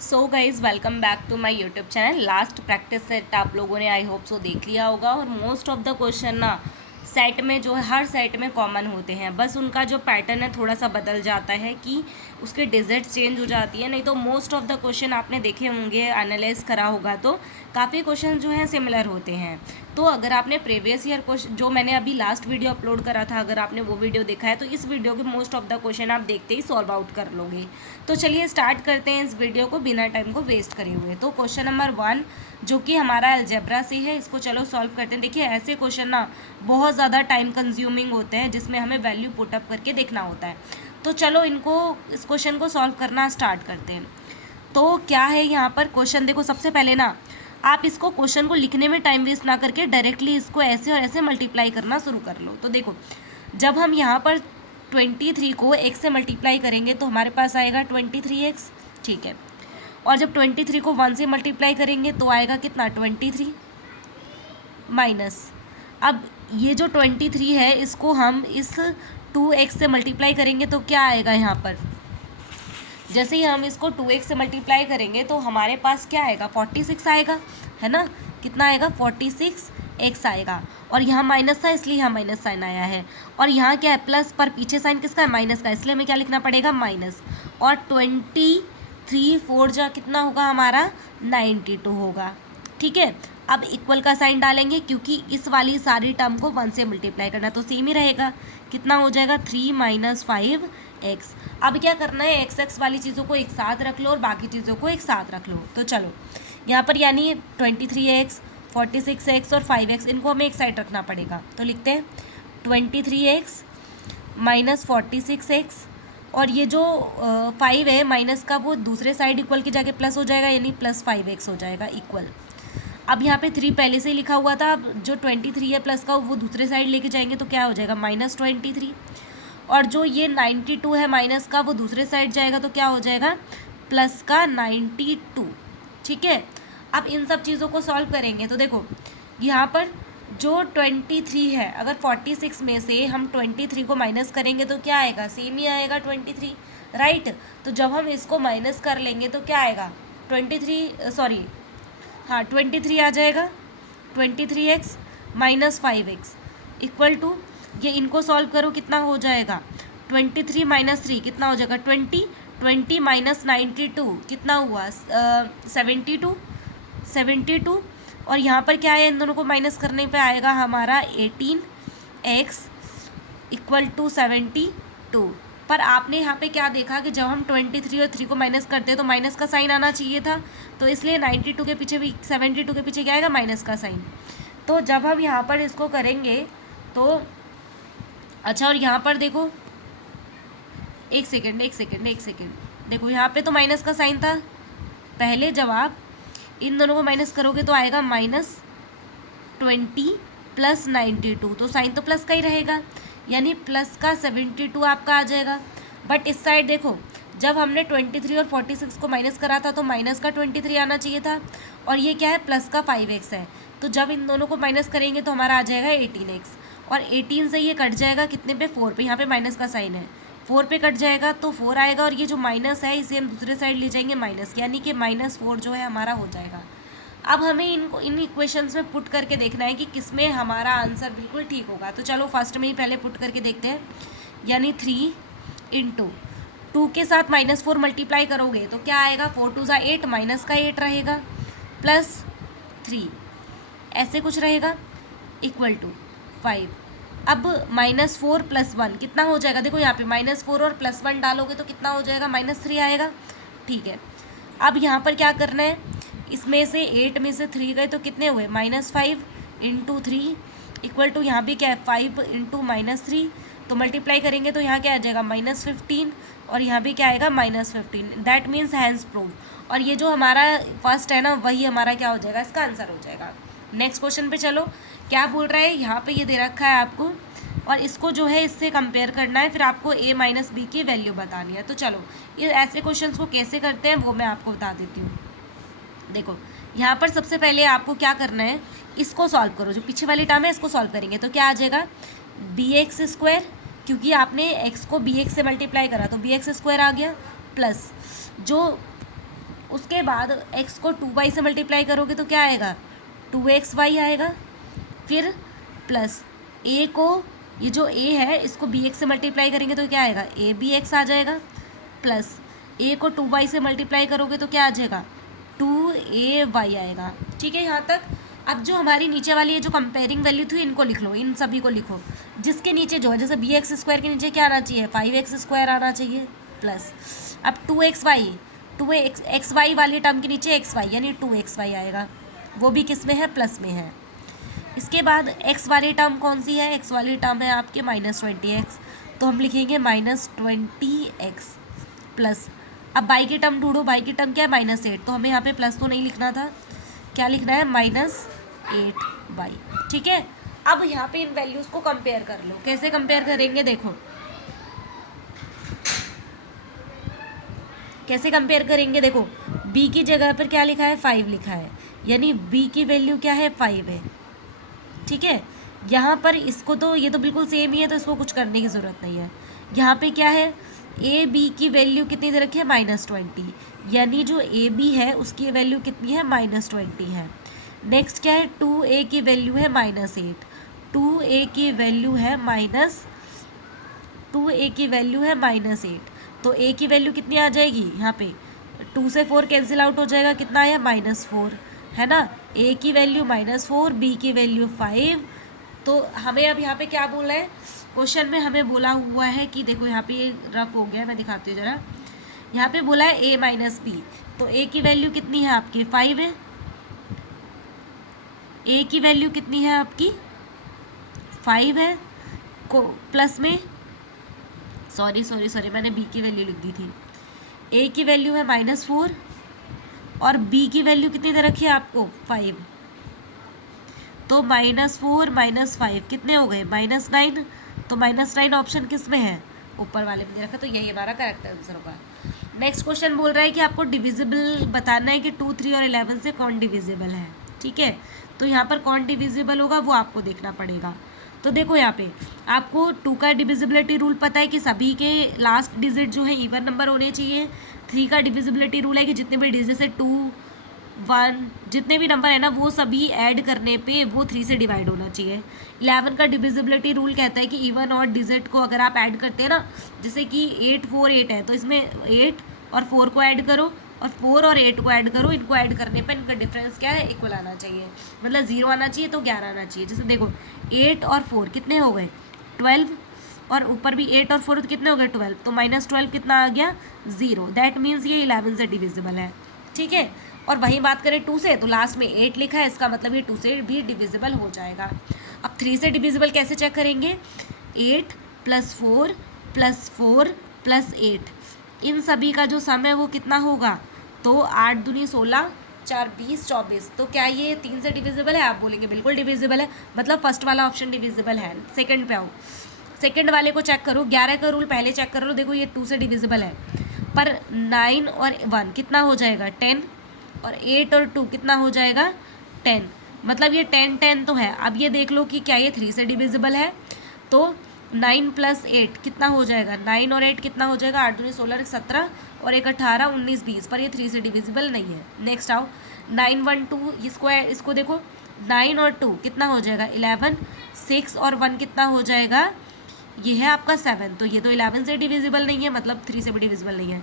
So guys welcome back to my YouTube channel. Last practice set आप लोगों ने I hope so देख लिया होगा और मोस्ट ऑफ द क्वेश्चन ना सेट में जो है हर सेट में कॉमन होते हैं, बस उनका जो पैटर्न है थोड़ा सा बदल जाता है कि उसके डिजिट्स चेंज हो जाती है। नहीं तो मोस्ट ऑफ द क्वेश्चन आपने देखे होंगे, एनालाइज करा होगा तो काफ़ी क्वेश्चन जो हैं सिमिलर होते हैं। तो अगर आपने प्रीवियस ईयर क्वेश्चन जो मैंने अभी लास्ट वीडियो अपलोड करा था, अगर आपने वो वीडियो देखा है तो इस वीडियो के मोस्ट ऑफ द क्वेश्चन आप देखते ही सॉल्व आउट कर लोगे। तो चलिए स्टार्ट करते हैं इस वीडियो को बिना टाइम को वेस्ट करे हुए। तो क्वेश्चन नंबर 1 जो कि हमारा अलजेब्रा से है, इसको चलो सॉल्व करते हैं। देखिए ऐसे क्वेश्चन ना बहुत ज़्यादा टाइम कंज्यूमिंग होते हैं जिसमें हमें वैल्यू पुटअप करके देखना होता है। तो चलो इस क्वेश्चन को सॉल्व करना स्टार्ट करते हैं। तो क्या है यहाँ पर क्वेश्चन, देखो सबसे पहले ना आप इसको क्वेश्चन को लिखने में टाइम वेस्ट ना करके डायरेक्टली इसको ऐसे और ऐसे मल्टीप्लाई करना शुरू कर लो। तो देखो जब हम यहाँ पर 23 को x से मल्टीप्लाई करेंगे तो हमारे पास आएगा 23x, ठीक है। और जब 23 को 1 से मल्टीप्लाई करेंगे तो आएगा कितना 23 माइनस, अब ये जो 23 है इसको हम इस 2x से मल्टीप्लाई करेंगे तो क्या आएगा यहाँ पर, जैसे ही हम इसको 2x से मल्टीप्लाई करेंगे तो हमारे पास क्या आएगा 46 आएगा, है ना। कितना आएगा 46x आएगा। और यहाँ माइनस था इसलिए यहाँ माइनस साइन आया है, और यहाँ क्या है प्लस, पर पीछे साइन किसका है माइनस का, इसलिए हमें क्या लिखना पड़ेगा माइनस। और 23 4 जा कितना होगा हमारा 92 होगा, ठीक है। अब इक्वल का साइन डालेंगे क्योंकि इस वाली सारी टर्म को 1 से मल्टीप्लाई करना, तो सेम ही रहेगा। कितना हो जाएगा 3 - 5x। अब क्या करना है, x वाली चीज़ों को एक साथ रख लो और बाकी चीज़ों को एक साथ रख लो। तो चलो यहाँ पर यानी 23x 46x और 5x इनको हमें एक साइड रखना पड़ेगा। तो लिखते हैं 23x - 46x, और ये जो 5 है माइनस का वो दूसरे साइड इक्वल की जगह प्लस हो जाएगा, यानी +5x हो जाएगा इक्वल। अब यहाँ पे 3 पहले से ही लिखा हुआ था, अब जो 23 है प्लस का वो दूसरे साइड लेके जाएंगे तो क्या हो जाएगा -23, और जो ये 92 है माइनस का वो दूसरे साइड जाएगा तो क्या हो जाएगा प्लस का 92, ठीक है। अब इन सब चीज़ों को सॉल्व करेंगे तो देखो यहाँ पर जो 23 है, अगर 46 में से हम 23 को माइनस करेंगे तो क्या आएगा, सेम ही आएगा 23, राइट। तो जब हम इसको माइनस कर लेंगे तो क्या आएगा 23 आ जाएगा, 23x - 5x इक्वल टू, ये इनको सॉल्व करो कितना हो जाएगा 23 - 3 कितना हो जाएगा 20 - 92 कितना हुआ 72, और यहाँ पर क्या है इन दोनों को माइनस करने पे आएगा हमारा 18x इक्वल टू 72। पर आपने यहाँ पे क्या देखा कि जब हम 23 और 3 को माइनस करते हैं तो माइनस का साइन आना चाहिए था, तो इसलिए 92 के पीछे भी 72 के पीछे क्या आएगा माइनस का साइन। तो जब हम यहाँ पर इसको करेंगे तो अच्छा, और यहाँ पर देखो एक सेकेंड, देखो यहाँ पे तो माइनस का साइन था पहले, जब आप इन दोनों को माइनस करोगे तो आएगा -20 + 92, तो साइन तो प्लस का ही रहेगा, यानी प्लस का 72 आपका आ जाएगा। बट इस साइड देखो जब हमने 23 और 46 को माइनस करा था तो माइनस का 23 आना चाहिए था, और ये क्या है प्लस का 5x है, तो जब इन दोनों को माइनस करेंगे तो हमारा आ जाएगा 18x, और 18 से ये कट जाएगा कितने पे 4 पे, यहाँ पे माइनस का साइन है 4 पे कट जाएगा तो 4 आएगा, और ये जो माइनस है इसे हम दूसरे साइड ले जाएंगे माइनस, यानी कि -4 जो है हमारा हो जाएगा। अब हमें इन इक्वेशंस में पुट करके देखना है कि किसमें हमारा आंसर बिल्कुल ठीक होगा। तो चलो फर्स्ट में ही पहले पुट करके देखते हैं, यानी 3 × 2 के साथ -4 मल्टीप्लाई करोगे तो क्या आएगा 4 2 8 माइनस का 8 रहेगा +3 ऐसे कुछ रहेगा इक्वल टू 5। अब -4 + 1 कितना हो जाएगा, देखो यहाँ पे -4 और +1 डालोगे तो कितना हो जाएगा -3 आएगा, ठीक है। अब यहाँ पर क्या करना है, इसमें से 8 में से 3 गए तो कितने हुए -5 × 3 इक्वल टू, यहाँ भी क्या है 5 × -3, तो मल्टीप्लाई करेंगे तो यहाँ क्या आ जाएगा -15, और यहाँ भी क्या आएगा -15, दैट मीन्स हैंस प्रूव। और ये जो हमारा फर्स्ट है ना वही हमारा क्या हो जाएगा, इसका आंसर हो जाएगा। नेक्स्ट क्वेश्चन पे चलो, क्या बोल रहा है यहाँ पे, ये दे रखा है आपको और इसको जो है इससे कंपेयर करना है, फिर आपको a - b की वैल्यू बतानी है। तो चलो ये ऐसे क्वेश्चंस को कैसे करते हैं वो मैं आपको बता देती हूँ। देखो यहाँ पर सबसे पहले आपको क्या करना है, इसको सॉल्व करो, जो पीछे वाली टर्म है इसको सॉल्व करेंगे तो क्या आ जाएगा bx², क्योंकि आपने x को bx से मल्टीप्लाई करा तो bx² आ गया, प्लस जो उसके बाद x को 2y से मल्टीप्लाई करोगे तो क्या आएगा, 2xy आएगा। फिर प्लस a को, ये जो a है इसको bx से मल्टीप्लाई करेंगे तो क्या आएगा, abx आ जाएगा। प्लस a को 2y से मल्टीप्लाई करोगे तो क्या आ जाएगा, 2ay आएगा। ठीक है यहाँ तक। अब जो हमारी नीचे वाली ये जो कंपेयरिंग वैल्यू थी इनको लिख लो, इन सभी को लिखो। जिसके नीचे जो है, जैसे bx² के नीचे क्या आना चाहिए, 5x² आना चाहिए। प्लस अब 2xy वाली टर्म के नीचे xy यानी 2xy आएगा, वो भी किस में है, प्लस में है। इसके बाद x वाली टर्म कौन सी है, x वाली टर्म है आपके -20x, तो हम लिखेंगे -20x। प्लस अब y की टर्म ढूंढो, y की टर्म क्या है, -8, तो हमें यहाँ पे प्लस तो नहीं लिखना था, क्या लिखना है, -8y। ठीक है। अब यहाँ पे इन वैल्यूज़ को कंपेयर कर लो। कैसे कंपेयर करेंगे, देखो कैसे कंपेयर करेंगे। देखो b की जगह पर क्या लिखा है, 5 लिखा है, यानी b की वैल्यू क्या है, 5 है। ठीक है। यहाँ पर इसको तो, ये तो बिल्कुल सेम ही है, तो इसको कुछ करने की ज़रूरत नहीं है। यहाँ पे क्या है, ए बी की वैल्यू कितनी दे रखी है, -20, यानी जो ए बी है उसकी वैल्यू कितनी है, -20 है। नेक्स्ट क्या है, 2a की वैल्यू है -8, 2a की वैल्यू है -8, तो a की वैल्यू कितनी आ जाएगी, यहाँ पे 2 से 4 कैंसिल आउट हो जाएगा, कितना आया, -4, है ना। a की वैल्यू -4, b की वैल्यू 5। तो हमें अब यहाँ पे क्या बोला है, क्वेश्चन में हमें बोला हुआ है कि देखो यहाँ पे ये रफ हो गया, मैं दिखाती हूँ ज़रा। यहाँ पे बोला है a - b, तो a की वैल्यू कितनी है आपकी, 5 है। a की वैल्यू कितनी है आपकी, 5 है, को प्लस में सॉरी मैंने b की वैल्यू लिख दी थी। a की वैल्यू है -4 और b की वैल्यू कितनी दे रखी है आपको, 5, तो -4 - 5 कितने हो गए, -9, तो -9 ऑप्शन किस में है, ऊपर वाले में दे रखा, तो यही हमारा करेक्ट आंसर होगा। नेक्स्ट क्वेश्चन बोल रहा है कि आपको डिविजिबल बताना है कि 2, 3 और 11 से कौन डिविजिबल है। ठीक है, तो यहाँ पर कौन डिविजिबल होगा वो आपको देखना पड़ेगा। तो देखो यहाँ पे आपको 2 का डिविजिबिलिटी रूल पता है कि सभी के लास्ट डिजिट जो है इवन नंबर होने चाहिए। 3 का डिविजिबिलिटी रूल है कि जितने भी डिजिट है 2, 1 जितने भी नंबर है ना वो सभी ऐड करने पे वो 3 से डिवाइड होना चाहिए। 11 का डिविजिबिलिटी रूल कहता है कि इवन और डिजिट को अगर आप ऐड करते हैं ना, जैसे कि 8, 4, 8 है, तो इसमें 8 और 4 को ऐड करो और 4 और 8 को ऐड करो। इनको ऐड करने पे इनका डिफरेंस क्या है, इक्वल आना चाहिए, मतलब 0 आना चाहिए तो 11 आना चाहिए। जैसे देखो 8 और 4 कितने हो गए, 12, और ऊपर भी 8 और 4 कितने हो गए, 12, तो -12 कितना आ गया, 0। दैट मीन्स ये 11 से डिविजिबल है। ठीक है, और वहीं बात करें 2 से, तो लास्ट में 8 लिखा है, इसका मतलब ये 2 से भी डिविजिबल हो जाएगा। अब 3 से डिविजिबल कैसे चेक करेंगे, 8 + 4 + 4 + 8, इन सभी का जो सम है वो कितना होगा, तो 8 दूनी 16, 4 20, 24। तो क्या ये 3 से डिविजिबल है, आप बोलेंगे बिल्कुल डिविजिबल है, मतलब फर्स्ट वाला ऑप्शन डिविजिबल है। सेकंड पे आओ, सेकंड वाले को चेक करो, 11 का रूल पहले चेक कर लो। देखो ये 2 से डिविजिबल है, पर 9 और 1 कितना हो जाएगा, 10, और 8 और 2 कितना हो जाएगा, 10, मतलब ये 10 10 तो है। अब ये देख लो कि क्या ये 3 से डिविजिबल है, तो 9 + 8 कितना हो जाएगा, 9 और 8 कितना हो जाएगा, 8 दूनी 16, 17 और 1 18, 19 20, पर ये 3 से डिविजिबल नहीं है। नेक्स्ट आओ 9 1 2, इसको देखो 9 और 2 कितना हो जाएगा, 11, 6 और 1 कितना हो जाएगा, ये है आपका 7, तो ये तो 11 से डिविजिबल नहीं है, मतलब 3 से भी डिविजिबल नहीं है।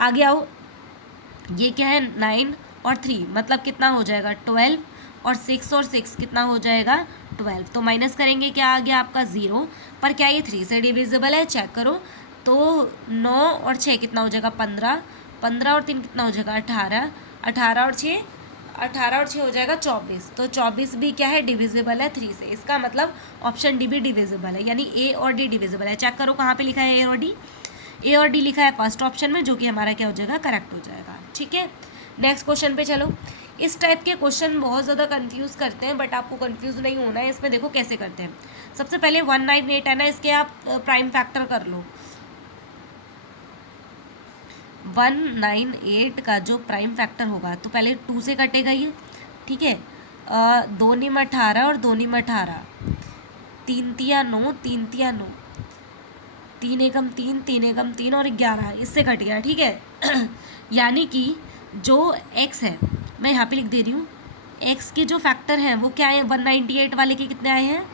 आगे आओ, ये क्या है, 9 और 3 मतलब कितना हो जाएगा, 12, और 6 और 6 कितना हो जाएगा, 12, तो माइनस करेंगे क्या आ गया आपका 0, पर क्या ये 3 से डिविजिबल है, चेक करो। तो 9 और 6 कितना हो जाएगा, 15, 15 और 3 कितना हो जाएगा, 18, 18 और 6, 18 और 6 हो जाएगा 24, तो 24 भी क्या है, डिविजिबल है 3 से। इसका मतलब ऑप्शन डी भी डिविजिबल है, यानी ए और डी डिविजिबल है। चेक करो कहाँ पे लिखा है ए और डी, ए और डी लिखा है फर्स्ट ऑप्शन में, जो कि हमारा क्या हो जाएगा, करेक्ट हो जाएगा। ठीक है, नेक्स्ट क्वेश्चन पे चलो। इस टाइप के क्वेश्चन बहुत ज़्यादा कंफ्यूज करते हैं, बट आपको कंफ्यूज नहीं होना है। इसमें देखो कैसे करते हैं। सबसे पहले 198 है ना, इसके आप प्राइम फैक्टर कर लो। 198 का जो प्राइम फैक्टर होगा, तो पहले 2 से कटेगा ये, ठीक है, 2 × 18 और 2 × 18, 3 × 9, 3 × 9, 3 × 3, 3 × 3 और 11, इससे कट गया। ठीक है यानी कि जो x है मैं यहाँ पे लिख दे रही हूँ, x के जो फैक्टर हैं वो क्या है, 198 वाले के कितने आए हैं,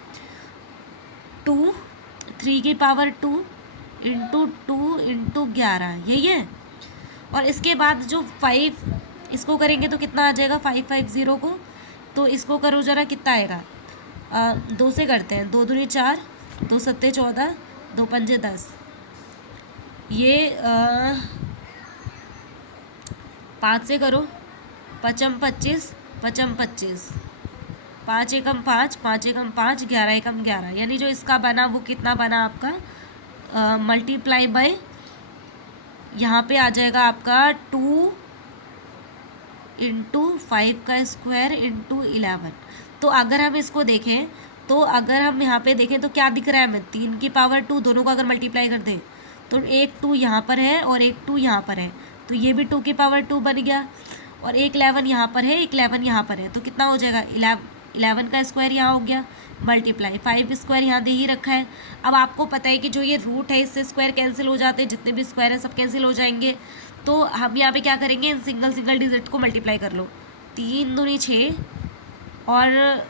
2, 3 की पावर 2 इंटू 2 इंटू 11, यही है। और इसके बाद जो 5 इसको करेंगे तो कितना आ जाएगा, 550 को, तो इसको करो ज़रा, कितना आएगा, 2 से करते हैं, 2 दूनी 4, 2 सत्ते 14, 2 पंजे 10, ये 5 से करो, 5 25, 5 25, 5 एकम 5, 5 एकम 5, 11 एकम 11, यानी जो इसका बना वो कितना बना आपका, मल्टीप्लाई बाय, यहाँ पे आ जाएगा आपका 2 इंटू 5 का स्क्वायर इंटू 11। तो अगर हम इसको देखें, तो अगर हम यहाँ पे देखें तो क्या दिख रहा है हमें, 3 की पावर 2, दोनों को अगर मल्टीप्लाई कर दें तो एक 2 यहाँ पर है और एक 2 यहाँ पर है, तो ये भी 2 की पावर 2 बन गया, और एक 11 यहाँ पर है, एक 11 यहाँ पर है, तो कितना हो जाएगा, 11 का स्क्वायर यहाँ हो गया, मल्टीप्लाई 5 स्क्वायर यहाँ दे ही रखा है। अब आपको पता है कि जो ये रूट है इससे स्क्वायर कैंसिल हो जाते हैं, जितने भी स्क्वायर है सब कैंसिल हो जाएंगे। तो हम यहाँ पे क्या करेंगे, इन सिंगल सिंगल डिजिट को मल्टीप्लाई कर लो, 3 दूनी 6 और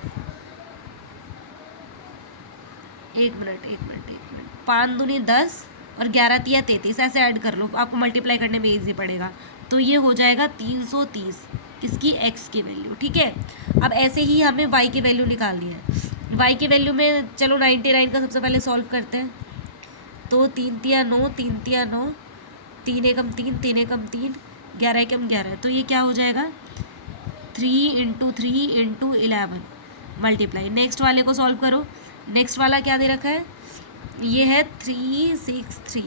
5 दूनी 10 और 11 तिया 33, ऐसे ऐड कर लो, आपको मल्टीप्लाई करने में ईजी पड़ेगा। तो ये हो जाएगा 330, किसकी, x की वैल्यू, ठीक है। अब ऐसे ही हमें y की वैल्यू निकालनी है। y की वैल्यू में चलो 99 का सबसे पहले सॉल्व करते हैं। तो 3 तिया 9, 3 तिया 9, 3 एकम 3, 3 एकम 3, 11 एकम 11, तो ये क्या हो जाएगा, 3 इंटू 3 इंटू 11 मल्टीप्लाई। नेक्स्ट वाले को सॉल्व करो, नेक्स्ट वाला क्या दे रखा है, ये है 363,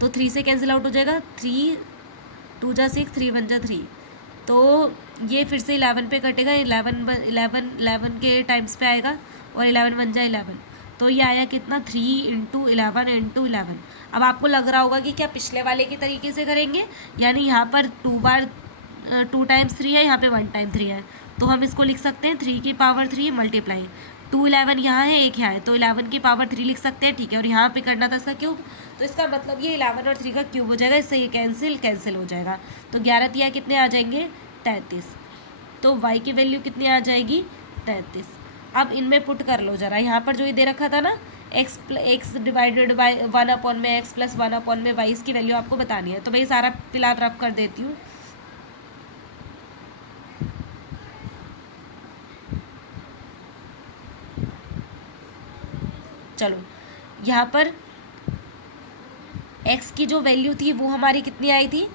तो 3 से कैंसिल आउट हो जाएगा, 3 2 जा 6, 3 1 जा 3, तो ये फिर से 11 पे कटेगा, 11 के टाइम्स पे आएगा, और 11 1 जा 11, तो ये आया कितना, 3 इंटू 11 इंटू 11। अब आपको लग रहा होगा कि क्या पिछले वाले के तरीके से करेंगे, यानी यहाँ पर 2 टाइम्स 3 है, यहाँ पे 1 टाइम 3 है, तो हम इसको लिख सकते हैं 3 की पावर 3 मल्टीप्लाई 2 11 यहाँ है, एक यहाँ है, तो 11 की पावर 3 लिख सकते हैं, ठीक है। और यहाँ पे करना था इसका क्यूब, तो इसका मतलब ये 11 और 3 का क्यूब हो जाएगा, इससे ये कैंसिल हो जाएगा, तो 11 तिया कितने आ जाएंगे, 33, तो y की वैल्यू कितनी आ जाएगी, 33। अब इनमें पुट कर लो ज़रा, यहाँ पर जो ये दे रखा था ना, x डिवाइडेड बाई 1 में x प्लस 1 में y, इसकी वैल्यू आपको बतानी है, तो भाई सारा फिलहाल रब कर देती हूँ। चलो यहाँ पर x की जो वैल्यू थी वो हमारी कितनी आई थी,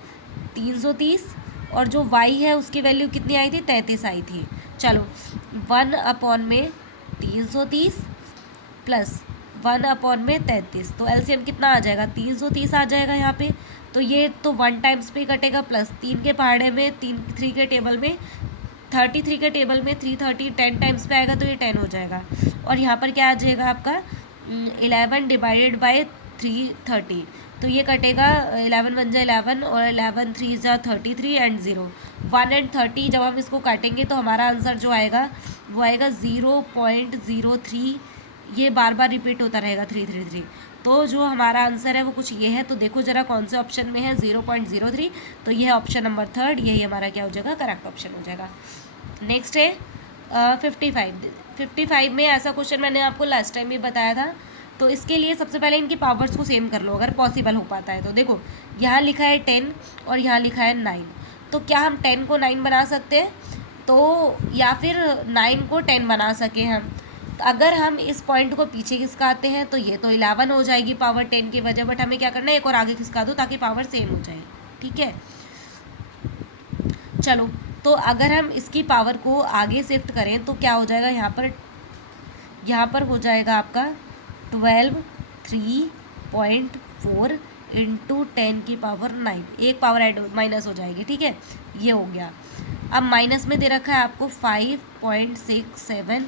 330, और जो y है उसकी वैल्यू कितनी आई थी, 33 आई थी। चलो 1 में 330 प्लस 1 में 33, तो एलसीएम कितना आ जाएगा, 330 आ जाएगा यहाँ पे, तो ये तो 1 टाइम्स पे कटेगा, प्लस 3 के पहाड़े में 3 के टेबल में 33 के टेबल में 330 10 टाइम्स पे आएगा, तो ये 10 हो जाएगा, और यहाँ पर क्या आ जाएगा आपका 11 डिवाइडेड बाय 330, तो ये कटेगा 11 1 जा 11 और 11 3 जा 33 एंड 0 1 एंड 30, जब हम इसको काटेंगे तो हमारा आंसर जो आएगा वो आएगा 0.03, ये बार बार रिपीट होता रहेगा 333, तो जो हमारा आंसर है वो कुछ ये है। तो देखो ज़रा कौन से ऑप्शन में है 0.03, तो ये है ऑप्शन नंबर 3, यही हमारा क्या हो जाएगा, करेक्ट ऑप्शन हो जाएगा। नेक्स्ट है 55 में ऐसा क्वेश्चन मैंने आपको लास्ट टाइम भी बताया था, तो इसके लिए सबसे पहले इनकी पावर्स को सेम कर लो अगर पॉसिबल हो पाता है। तो देखो यहाँ लिखा है 10 और यहाँ लिखा है 9, तो क्या हम 10 को 9 बना सकते हैं, तो या फिर 9 को 10 बना सके हम, तो अगर हम इस पॉइंट को पीछे खिसकाते हैं तो ये तो 11 हो जाएगी पावर 10 की वजह, बट हमें क्या करना है, एक और आगे खिसका दो ताकि पावर सेम हो जाए, ठीक है। चलो तो अगर हम इसकी पावर को आगे शिफ्ट करें तो क्या हो जाएगा, यहाँ पर हो जाएगा आपका 12 3.4 इंटू 10 की पावर 9, एक पावर ऐड माइनस हो जाएगी, ठीक है, ये हो गया। अब माइनस में दे रखा है आपको 5.67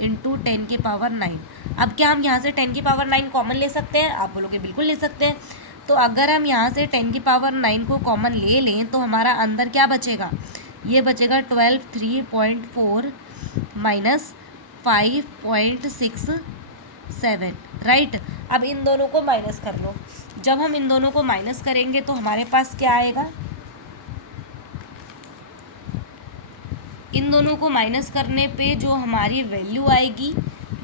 इंटू 10 की पावर 9। अब क्या हम यहाँ से 10 की पावर 9 कॉमन ले सकते हैं, आप बोलोगे बिल्कुल ले सकते हैं। तो अगर हम यहाँ से 10 की पावर 9 को कॉमन ले लें तो हमारा अंदर क्या बचेगा, ये बचेगा 12 3.4 माइनस 5.67, राइट। अब इन दोनों को माइनस कर लो, जब हम इन दोनों को माइनस करेंगे तो हमारे पास क्या आएगा, इन दोनों को माइनस करने पे जो हमारी वैल्यू आएगी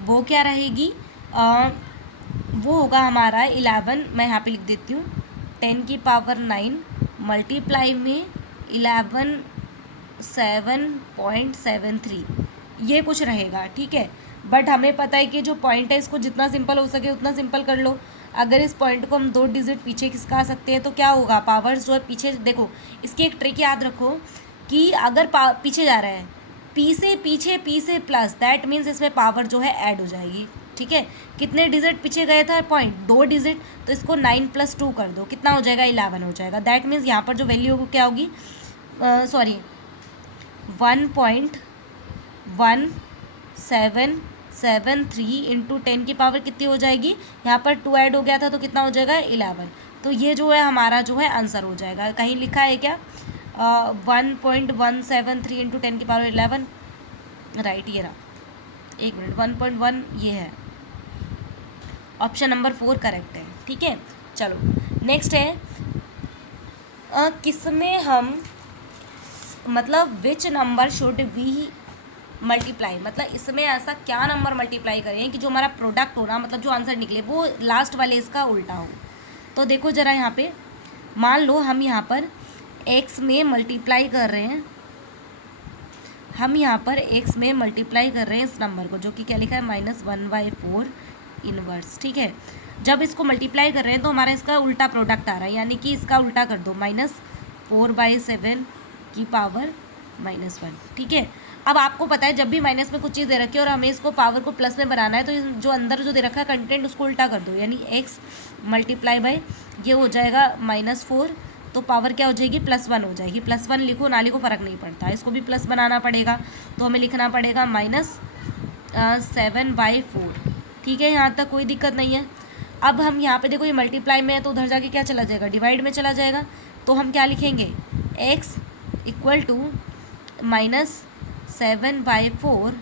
वो क्या रहेगी, वो होगा हमारा 11, मैं यहाँ पे लिख देती हूँ 10⁹ मल्टीप्लाई में 11 7.73, ये कुछ रहेगा, ठीक है। बट हमें पता है कि जो पॉइंट है इसको जितना सिंपल हो सके उतना सिंपल कर लो। अगर इस पॉइंट को हम 2 डिजिट पीछे खिसका सकते हैं तो क्या होगा, पावर्स जो है पीछे, देखो इसकी एक ट्रिक याद रखो कि अगर पीछे जा रहा है, पी से पीछे, पी से प्लस, दैट मीन्स इसमें पावर जो है ऐड हो जाएगी, ठीक है। कितने डिजिट पीछे गए था पॉइंट, 2 डिजिट, तो इसको 9 + 2 कर दो, कितना हो जाएगा 11 हो जाएगा। दैट मीन्स यहाँ पर जो वैल्यू होगी क्या होगी, 1.1773 इंटू 10 की पावर कितनी हो जाएगी, यहाँ पर 2 ऐड हो गया था तो कितना हो जाएगा 11। तो ये जो है हमारा जो है आंसर हो जाएगा। कहीं लिखा है क्या 1.173 इंटू 10 की पावर 11, राइट, ये रहा, 1 मिनट, 1.1 ये है, ऑप्शन नंबर 4 करेक्ट है, ठीक है। चलो नेक्स्ट है, किसमें हम, मतलब which number should we multiply, मतलब इसमें ऐसा क्या नंबर मल्टीप्लाई करें कि जो हमारा प्रोडक्ट हो ना, मतलब जो आंसर निकले वो लास्ट वाले इसका उल्टा हो। तो देखो ज़रा यहाँ पे, मान लो हम यहाँ पर x में मल्टीप्लाई कर रहे हैं, हम यहाँ पर x में मल्टीप्लाई कर रहे हैं इस नंबर को, जो कि क्या लिखा है -1/4 इनवर्स, ठीक है। जब इसको मल्टीप्लाई कर रहे हैं तो हमारा इसका उल्टा प्रोडक्ट आ रहा है, यानी कि इसका उल्टा कर दो, -4/7 की पावर -1, ठीक है। अब आपको पता है जब भी माइनस में कुछ चीज़ दे रखी है और हमें इसको पावर को प्लस में बनाना है, तो जो अंदर जो दे रखा है कंटेंट उसको उल्टा कर दो, यानी x मल्टीप्लाई बाय ये हो जाएगा -4, तो पावर क्या हो जाएगी +1 हो जाएगी। +1 लिखो ना लिखो फ़र्क नहीं पड़ता, इसको भी प्लस बनाना पड़ेगा, तो हमें लिखना पड़ेगा -7/4, ठीक है। यहाँ तक कोई दिक्कत नहीं है। अब हम यहाँ पे देखो ये मल्टीप्लाई में है तो उधर जाके क्या चला जाएगा, डिवाइड में चला जाएगा, तो हम क्या लिखेंगे, x इक्वल टू -7/4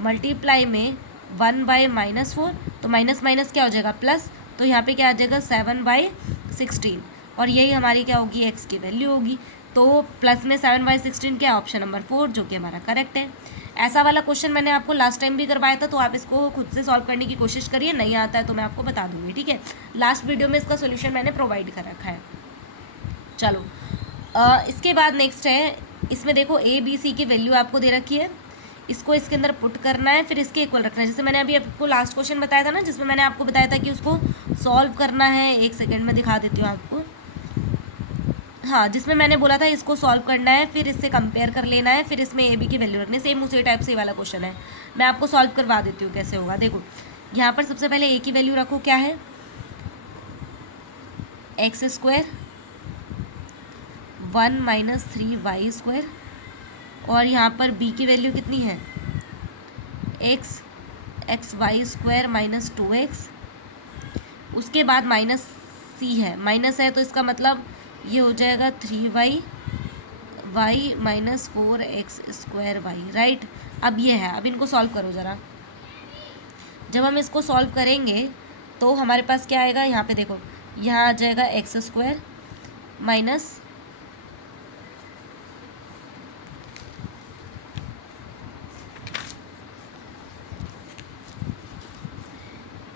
मल्टीप्लाई में 1/-4, तो माइनस माइनस क्या हो जाएगा प्लस, तो यहाँ पे क्या आ जाएगा 7/16, और यही हमारी क्या होगी x की वैल्यू होगी। तो प्लस में 7/16 क्या, ऑप्शन नंबर 4, जो कि हमारा करेक्ट है। ऐसा वाला क्वेश्चन मैंने आपको लास्ट टाइम भी करवाया था, तो आप इसको खुद से सॉल्व करने की कोशिश करिए, नहीं आता है तो मैं आपको बता दूँगी, ठीक है। लास्ट वीडियो में इसका सोल्यूशन मैंने प्रोवाइड कर रखा है। चलो इसके बाद नेक्स्ट है, इसमें देखो ABC की वैल्यू आपको दे रखी है, इसको इसके अंदर पुट करना है, फिर इसके इक्वल रखना है। जैसे मैंने अभी आपको लास्ट क्वेश्चन बताया था ना, जिसमें मैंने आपको बताया था कि उसको सॉल्व करना है, 1 सेकेंड में दिखा देती हूँ आपको, हाँ, जिसमें मैंने बोला था इसको सॉल्व करना है, फिर इससे कंपेयर कर लेना है, फिर इसमें AB की वैल्यू रखनी है। सेम उसी टाइप से वाला क्वेश्चन है, मैं आपको सॉल्व करवा देती हूँ कैसे होगा। देखो यहाँ पर सबसे पहले A की वैल्यू रखो, क्या है x² 1 - 3y², और यहाँ पर B की वैल्यू कितनी है xy² - 2x, उसके बाद -c है, माइनस है तो इसका मतलब ये हो जाएगा 3y -4x²y, राइट। अब ये है, अब इनको सॉल्व करो ज़रा। जब हम इसको सॉल्व करेंगे तो हमारे पास क्या आएगा, यहाँ पे देखो, यहाँ आ जाएगा x² minus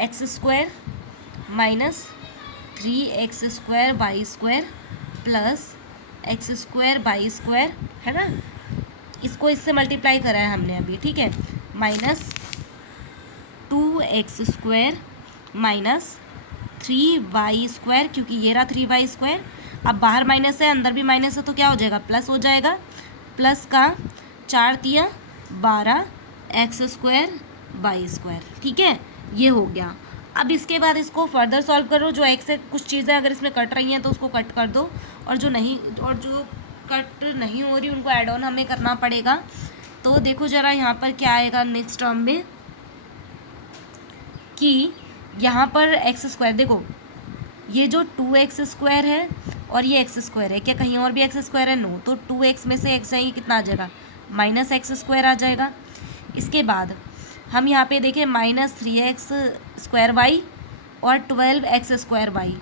x² -3x²y² plus x² है ना, इसको इससे मल्टीप्लाई करा है हमने अभी, ठीक है, -2x² -3y², क्योंकि ये रहा 3y², अब बाहर माइनस है अंदर भी माइनस है तो क्या हो जाएगा प्लस हो जाएगा, प्लस का 4 × 12 x² y², ठीक है, ये हो गया। अब इसके बाद इसको फर्दर सॉल्व करो, जो x से कुछ चीज़ें अगर इसमें कट रही हैं तो उसको कट कर दो, और जो कट नहीं हो रही उनको ऐड ऑन हमें करना पड़ेगा। तो देखो ज़रा यहाँ पर क्या आएगा नेक्स्ट टर्म में, कि यहाँ पर x², देखो ये जो 2x² है और ये x² है, क्या कहीं और भी x² है, नो, तो 2x में से x जाएंगे, कितना आ जाएगा -x² आ जाएगा। इसके बाद हम यहाँ पे देखें -3x² और 12x²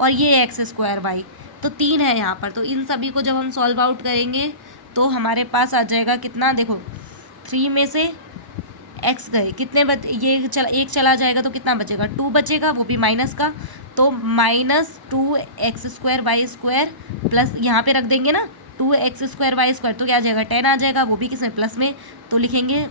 और ये x² तो 3 है यहाँ पर, तो इन सभी को जब हम सॉल्व आउट करेंगे तो हमारे पास आ जाएगा कितना, देखो 3 में से x गए, कितने ये एक चला जाएगा तो कितना बचेगा, 2 बचेगा, वो भी माइनस का। तो -2x² y² प्लस यहाँ पे रख देंगे ना 2x² y², तो क्या आ जाएगा 10 आ जाएगा, वो भी किसमें, प्लस में। तो लिखेंगे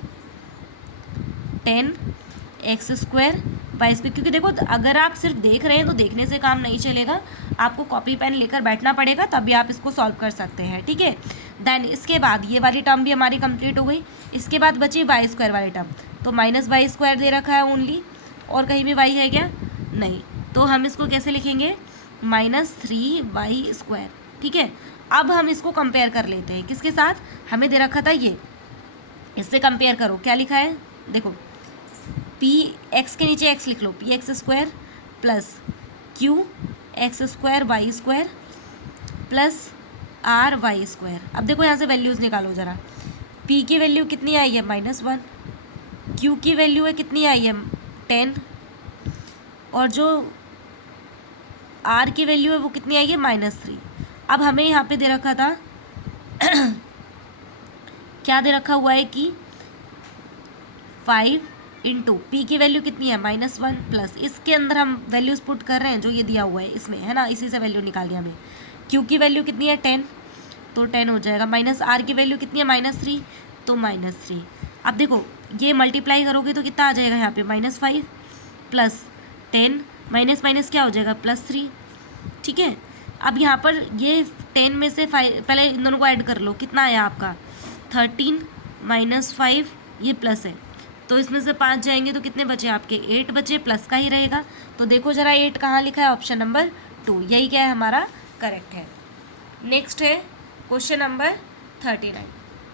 10x² y², क्योंकि देखो अगर आप सिर्फ देख रहे हैं तो देखने से काम नहीं चलेगा, आपको कॉपी पेन लेकर बैठना पड़ेगा, तभी आप इसको सॉल्व कर सकते हैं, ठीक है। देन इसके बाद ये वाली टर्म भी हमारी कंप्लीट हो गई। इसके बाद बची y² वाली टर्म, तो -y² दे रखा है ओनली, और कहीं भी y है क्या, नहीं। तो हम इसको कैसे लिखेंगे, -3y², ठीक है। अब हम इसको कंपेयर कर लेते हैं, किसके साथ, हमें दे रखा था ये, इससे कंपेयर करो, क्या लिखा है, देखो पी एक्स के नीचे x लिख लो, px² plus qx² y² plus ry²। अब देखो यहाँ से वैल्यूज़ निकालो ज़रा, p की वैल्यू कितनी आई है, -1, q की वैल्यू है कितनी आई है, 10, और जो r की वैल्यू है वो कितनी आई है, -3। अब हमें यहाँ पे दे रखा था क्या दे रखा हुआ है कि 5 इंटू पी की वैल्यू कितनी है, -1 प्लस, इसके अंदर हम वैल्यूज़ पुट कर रहे हैं जो ये दिया हुआ है इसमें, है ना, इसी से वैल्यू निकाल दिया हमें। क्यू की वैल्यू कितनी है, 10, तो 10 हो जाएगा, माइनस आर की वैल्यू कितनी है, -3, तो -3। अब देखो ये मल्टीप्लाई करोगे तो कितना आ जाएगा यहाँ पे, -5 प्लस 10, माइनस माइनस क्या हो जाएगा, +3, ठीक है। अब यहाँ पर ये 10 में से 5, पहले इन दोनों को ऐड कर लो, कितना आया आपका 13 -5, ये प्लस है, तो इसमें से 5 जाएंगे तो कितने बचे आपके, 8 बचे, प्लस का ही रहेगा। तो देखो ज़रा 8 कहाँ लिखा है, ऑप्शन नंबर 2, यही क्या है हमारा करेक्ट है। नेक्स्ट है क्वेश्चन नंबर 39।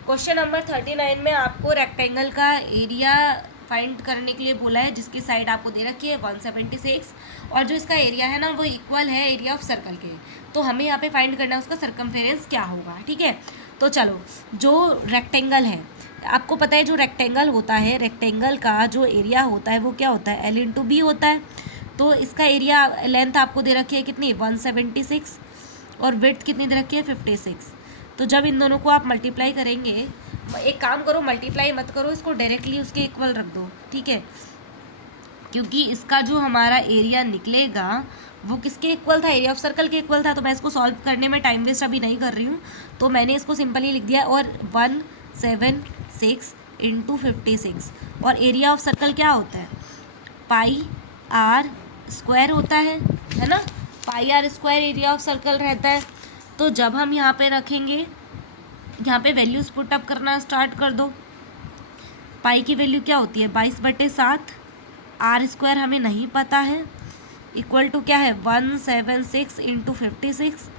क्वेश्चन नंबर 39 में आपको रेक्टेंगल का एरिया फाइंड करने के लिए बोला है, जिसकी साइड आपको दे रखी है 176, और जो इसका एरिया है ना वो इक्वल है एरिया ऑफ सर्कल के। तो हमें यहाँ पे फाइंड करना है उसका सर्कमफेरेंस क्या होगा, ठीक है। तो चलो, जो रेक्टेंगल है, आपको पता है जो रेक्टेंगल होता है, रेक्टेंगल का जो एरिया होता है वो क्या होता है, L/B होता है। तो इसका एरिया, लेंथ आपको दे रखी है कितनी, 176, और विड्थ कितनी दे रखी है, 56। तो जब इन दोनों को आप मल्टीप्लाई करेंगे, एक काम करो, मल्टीप्लाई मत करो, इसको डायरेक्टली उसके इक्वल रख दो, ठीक है, क्योंकि इसका जो हमारा एरिया निकलेगा वो किसके इक्वल था, एरिया ऑफ सर्कल के इक्वल था। तो मैं इसको सॉल्व करने में टाइम वेस्ट अभी नहीं कर रही हूँ, तो मैंने इसको सिंपली लिख दिया, और 176 इंटू 56, और एरिया ऑफ सर्कल क्या होता है, πr² होता है ना, πr² एरिया ऑफ सर्कल रहता है। तो जब हम यहाँ पे रखेंगे, यहाँ पे वैल्यूज़ पुट अप करना स्टार्ट कर दो। पाई की वैल्यू क्या होती है, 22/7, r² हमें नहीं पता है, इक्वल टू क्या है, 176 इंटू 56।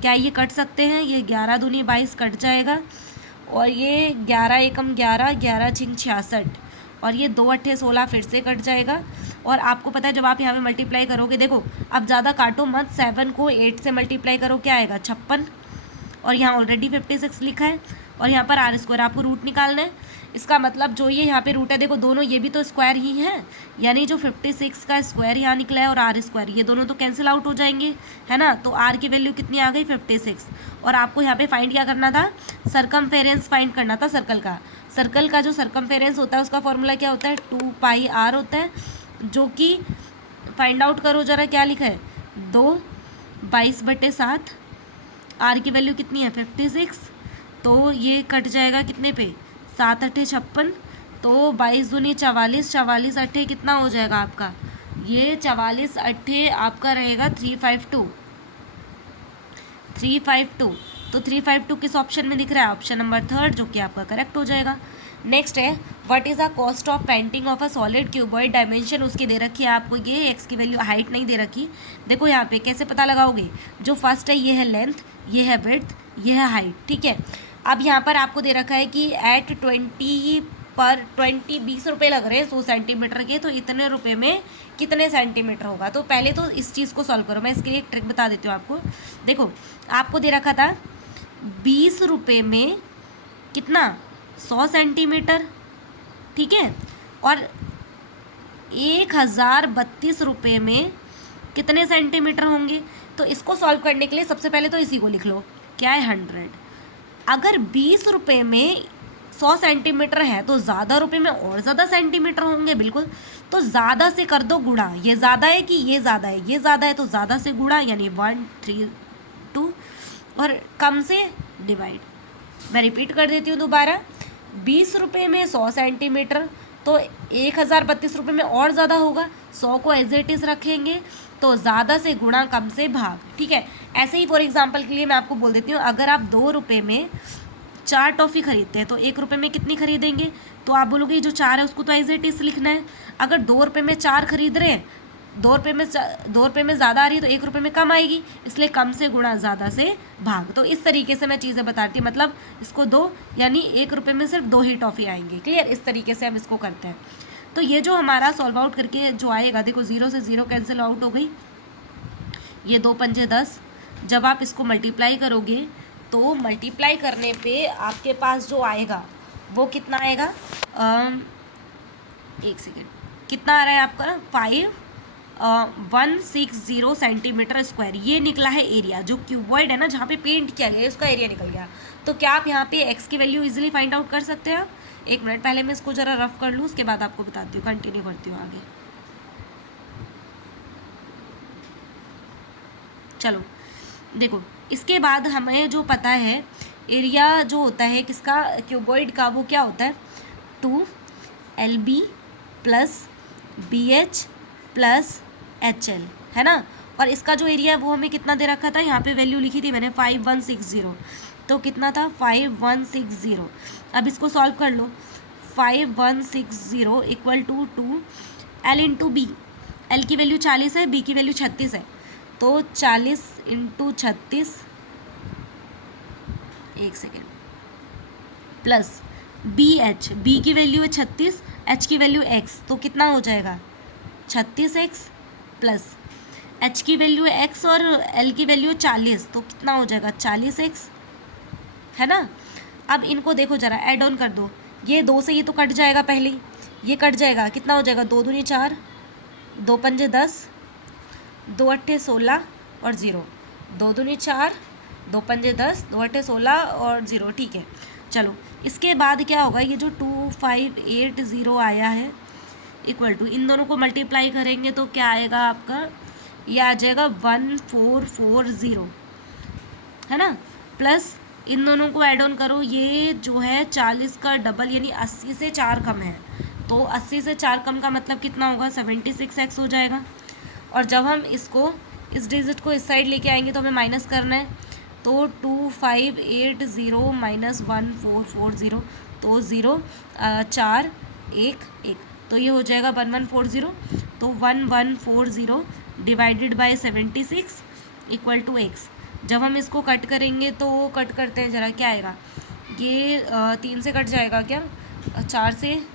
क्या ये कट सकते हैं, ये 11 दूनी 22 कट जाएगा, और ये 11 एकम 11, 11 छिंग 66, और ये 2 अट्ठे 16 फिर से कट जाएगा। और आपको पता है जब आप यहाँ पे मल्टीप्लाई करोगे, देखो अब ज़्यादा काटो मत, 7 को 8 से मल्टीप्लाई करो, क्या आएगा 56, और यहाँ ऑलरेडी 56 लिखा है, और यहाँ पर r² आपको रूट निकालना है। इसका मतलब जो ये यहाँ पे रूट है, देखो दोनों ये भी तो स्क्वायर ही हैं, यानी जो 56 का स्क्वायर यहाँ निकला है और r², ये दोनों तो कैंसिल आउट हो जाएंगे, है ना। तो r की वैल्यू कितनी आ गई, 56। और आपको यहाँ पे फाइंड क्या करना था, सर्कमफेरेंस फाइंड करना था सर्कल का। सर्कल का जो सर्कमफेरेंस होता है उसका फॉर्मूला क्या होता है, 2πr होता है, जो कि फाइंड आउट करो ज़रा, क्या लिखा है, 2 22/7, r की वैल्यू कितनी है 56, तो ये कट जाएगा कितने पे, 7 अट्ठे 56, तो 22 दूनी 44, 44 अट्ठे कितना हो जाएगा आपका, ये 44 अट्ठे आपका रहेगा 352। तो 352 किस ऑप्शन में दिख रहा है, ऑप्शन नंबर 3, जो कि आपका करेक्ट हो जाएगा। नेक्स्ट है, what is the cost of painting of a solid cuboid, dimension उसकी दे रखी है आपको, ये एक्स की वैल्यू, हाइट नहीं दे रखी। देखो यहाँ पे कैसे पता लगाओगे, जो फर्स्ट है ये है लेंथ, ये है विड्थ, ये है हाइट, ठीक है। अब यहाँ पर आपको दे रखा है कि एट 20 रुपये लग रहे हैं 100 सेंटीमीटर के, तो इतने रुपए में कितने सेंटीमीटर होगा। तो पहले तो इस चीज़ को सॉल्व करो, मैं इसके लिए एक ट्रिक बता देती हूँ आपको। देखो आपको दे रखा था 20 रुपये में कितना, 100 सेंटीमीटर, ठीक है, और 1032 रुपये में कितने सेंटीमीटर होंगे। तो इसको सॉल्व करने के लिए सबसे पहले तो इसी को लिख लो, क्या है 100, अगर 20 रुपये में 100 सेंटीमीटर है तो ज़्यादा रुपये में और ज़्यादा सेंटीमीटर होंगे, बिल्कुल। तो ज़्यादा से कर दो गुणा, ये ज़्यादा है कि ये ज़्यादा है, ये ज़्यादा है तो ज़्यादा से गुणा, यानी 1 3 2, और कम से डिवाइड। मैं रिपीट कर देती हूँ दोबारा, 20 रुपये में 100 सेंटीमीटर तो 1032 रुपये में और ज़्यादा होगा, 100 को एज इट इज़ रखेंगे, तो ज़्यादा से गुणा कम से भाग, ठीक है। ऐसे ही फॉर एग्जांपल के लिए मैं आपको बोल देती हूँ, अगर आप 2 रुपये में 4 टॉफ़ी खरीदते हैं तो 1 रुपये में कितनी खरीदेंगे, तो आप बोलोगे जो 4 है उसको तो एज इट इज़ लिखना है। अगर 2 रुपये में 4 खरीद रहे हैं, 2 रुपये में ज़्यादा आ रही है तो 1 रुपये में कम आएगी, इसलिए कम से गुणा ज़्यादा से भाग। तो इस तरीके से मैं चीज़ें बताती हूँ, मतलब इसको 2 यानी 1 रुपये में सिर्फ 2 ही टॉफ़ी आएंगी, क्लियर। इस तरीके से हम इसको करते हैं। तो ये जो हमारा सॉल्व आउट करके जो आएगा, देखो 0 से 0 कैंसिल आउट हो गई, ये 2 पंजे 10। जब आप इसको मल्टीप्लाई करोगे तो मल्टीप्लाई करने पे आपके पास जो आएगा वो कितना आएगा, एक सेकेंड, कितना आ रहा है आपका 5160 सेंटीमीटर स्क्वायर। ये निकला है एरिया, जो क्यूबॉइड है ना जहाँ पे पेंट किया गया है उसका एरिया निकल गया। तो क्या आप यहाँ पे एक्स की वैल्यू इजीली फाइंड आउट कर सकते हैं आप? एक मिनट, पहले मैं इसको ज़रा रफ कर लूँ, उसके बाद आपको बताती हूँ, कंटिन्यू करती हूँ आगे। चलो देखो, इसके बाद हमें जो पता है एरिया जो होता है किसका, क्यूबॉइड का, वो क्या होता है 2LB plus BH plus HL, है ना। और इसका जो एरिया है वो हमें कितना दे रखा था, यहाँ पे वैल्यू लिखी थी मैंने 5160, तो कितना था 5160। अब इसको सॉल्व कर लो, 5160 equal to 2L into B। L की वैल्यू 40 है, B की वैल्यू 36 है, तो 40 इंटू 36, एक सेकेंड, प्लस BH, B की वैल्यू है 36, H की वैल्यू x, तो कितना हो जाएगा 36x, प्लस H की वैल्यू है x और L की वैल्यू 40, तो कितना हो जाएगा 40x, है ना। अब इनको देखो ज़रा, ऐड ऑन कर दो, ये 2 से ये तो कट जाएगा, पहले ही ये कट जाएगा, कितना हो जाएगा 2 दूनी 4, 2 पंजे 10, 2 अट्ठे 16 और 0, 2 दूनी 4, 2 पंजे 10, 2 अट्ठे 16 और 0, ठीक है। चलो इसके बाद क्या होगा, ये जो 2580 आया है इक्वल टू, इन दोनों को मल्टीप्लाई करेंगे तो क्या आएगा आपका, ये आ जाएगा 1440, है ना, प्लस इन दोनों को ऐड ऑन करो, ये जो है 40 का डबल यानी 80 से 4 कम है, तो 80 से 4 कम का मतलब कितना होगा 76x हो जाएगा। और जब हम इसको इस डिजिट को इस साइड लेके आएंगे तो हमें माइनस करना है, तो 2580 माइनस 1440, तो 0 4 1 1, तो ये हो जाएगा 1140, तो 1140 divided by 76 equal to x। जब हम इसको कट करेंगे तो कट करते हैं ज़रा, क्या आएगा, ये 3 से कट जाएगा क्या, 4 से,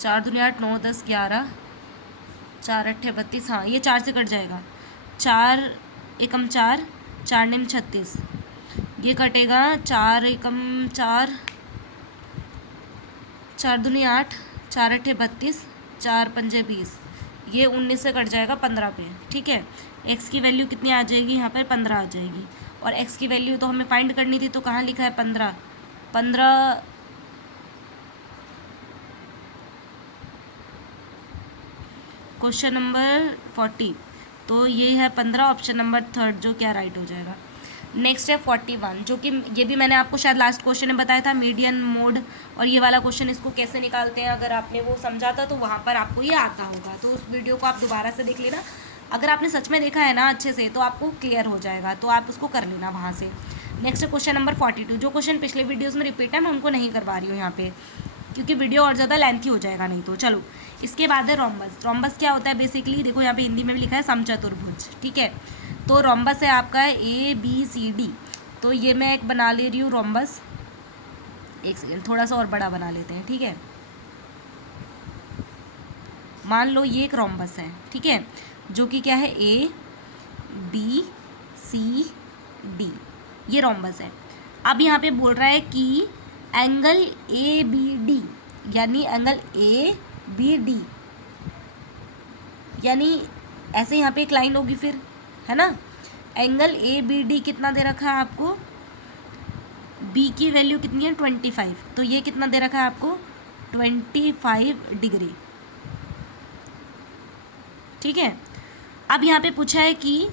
4 दूनी 8 9 10 11, 4 अट्ठे 32, हाँ ये 4 से कट जाएगा, 4 एकम 4, 4 निम 36, ये कटेगा 4 एकम 4, 4 दूनी 8, 4 अट्ठे 32, 4 पंजे 20, ये 19 से कट जाएगा 15 पे, ठीक है। x की वैल्यू कितनी आ जाएगी, यहाँ पर 15 आ जाएगी, और x की वैल्यू तो हमें फाइंड करनी थी, तो कहाँ लिखा है 15, 15 क्वेश्चन नंबर 40, तो ये है 15, ऑप्शन नंबर 3 जो क्या राइट हो जाएगा। नेक्स्ट है 41, जो कि ये भी मैंने आपको शायद लास्ट क्वेश्चन में बताया था, मीडियन मोड, और ये वाला क्वेश्चन इसको कैसे निकालते हैं, अगर आपने वो समझा था तो वहाँ पर आपको ये आता होगा, तो उस वीडियो को आप दोबारा से देख लेना। अगर आपने सच में देखा है ना अच्छे से तो आपको क्लियर हो जाएगा, तो आप उसको कर लेना वहाँ से। नेक्स्ट क्वेश्चन नंबर 42, जो क्वेश्चन पिछले वीडियोज़ में रिपीट है मैं उनको नहीं करवा रही हूँ यहाँ पे, क्योंकि वीडियो और ज़्यादा लेंथी हो जाएगा नहीं तो। चलो इसके बाद है रोम्बस। रोम्बस क्या होता है बेसिकली, देखो यहाँ पे हिंदी में भी लिखा है समचतुर्भुज, ठीक है। तो रोम्बस है आपका ABCD, तो ये मैं एक बना ले रही हूँ रोम्बस, एक सेकेंड, थोड़ा सा और बड़ा बना लेते हैं, ठीक है। मान लो ये एक रोम्बस है, ठीक है, जो कि क्या है ABCD, ये रोम्बस है। अब यहाँ पे बोल रहा है कि एंगल ABD यानी एंगल ABD यानी ऐसे यहाँ पे एक लाइन होगी फिर, है ना, एंगल ए बी डी कितना दे रखा है आपको, बी की वैल्यू कितनी है 25, तो ये कितना दे रखा है आपको 25 डिग्री। ठीक है, अब यहाँ पे पूछा है कि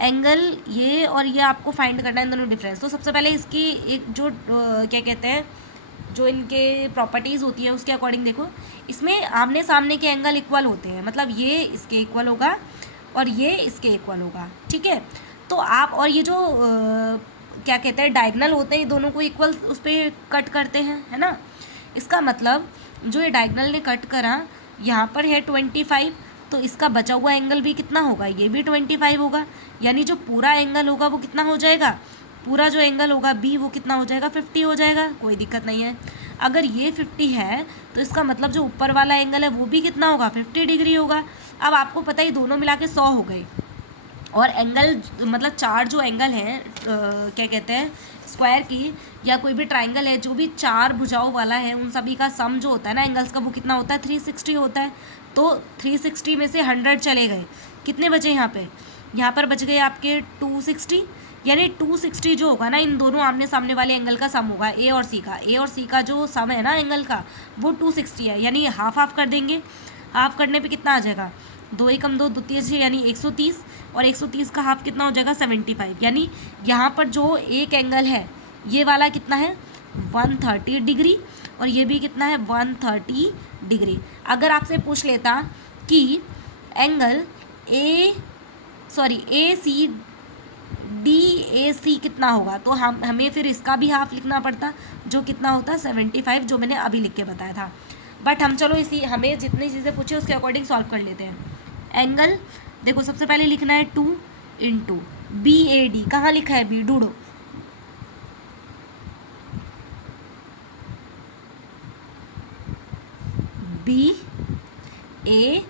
एंगल ये और ये आपको फाइंड करना है, इन दोनों डिफरेंस। तो सबसे पहले इसकी एक जो क्या कहते हैं, जो इनके प्रॉपर्टीज़ होती है उसके अकॉर्डिंग देखो, इसमें आमने सामने के एंगल इक्वल होते हैं, मतलब ये इसके इक्वल होगा और ये इसके इक्वल होगा। ठीक है, तो आप और ये जो क्या कहते हैं डायगनल होते हैं, ये दोनों को इक्वल उस पर कट करते हैं, है ना। इसका मतलब जो ये डायगनल ने कट करा यहाँ पर है 25, तो इसका बचा हुआ एंगल भी कितना होगा, ये भी 25 होगा। यानी जो पूरा एंगल होगा वो कितना हो जाएगा, पूरा जो एंगल होगा बी वो कितना हो जाएगा 50 हो जाएगा, कोई दिक्कत नहीं है। अगर ये 50 है तो इसका मतलब जो ऊपर वाला एंगल है वो भी कितना होगा 50 डिग्री होगा। अब आपको पता है दोनों मिला के 100 हो गए, और एंगल मतलब चार जो एंगल हैं क्या कहते हैं स्क्वायर की या कोई भी ट्राइंगल है जो भी चार भुजाओं वाला है, उन सभी का सम जो होता है ना एंगल्स का वो कितना होता है 360 होता है। तो 360 में से 100 चले गए, कितने बचे यहाँ पर बच गए आपके 260, यानी 260 जो होगा ना इन दोनों आमने सामने वाले एंगल का सम होगा ए और सी का जो सम है ना एंगल का वो 260 है। यानी हाफ हाफ कर देंगे, हाफ करने पे कितना आ जाएगा 2 एकम 2 2 3 6 यानी 130, और 130 का हाफ कितना हो जाएगा 75। यानी यहाँ पर जो एक एंगल है ये वाला कितना है 130 डिग्री, और ये भी कितना है 130 डिग्री। अगर आपसे पूछ लेता कि angle A C D A सी कितना होगा, तो हमें फिर इसका भी हाफ लिखना पड़ता, जो कितना होता 75, जो मैंने अभी लिख के बताया था। बट हम चलो हमें जितनी चीज़ें पूछी उसके अकॉर्डिंग सॉल्व कर लेते हैं। एंगल देखो सबसे पहले लिखना है 2 इंटू बी ए डी, कहाँ लिखा है बी, ढूंढो। B A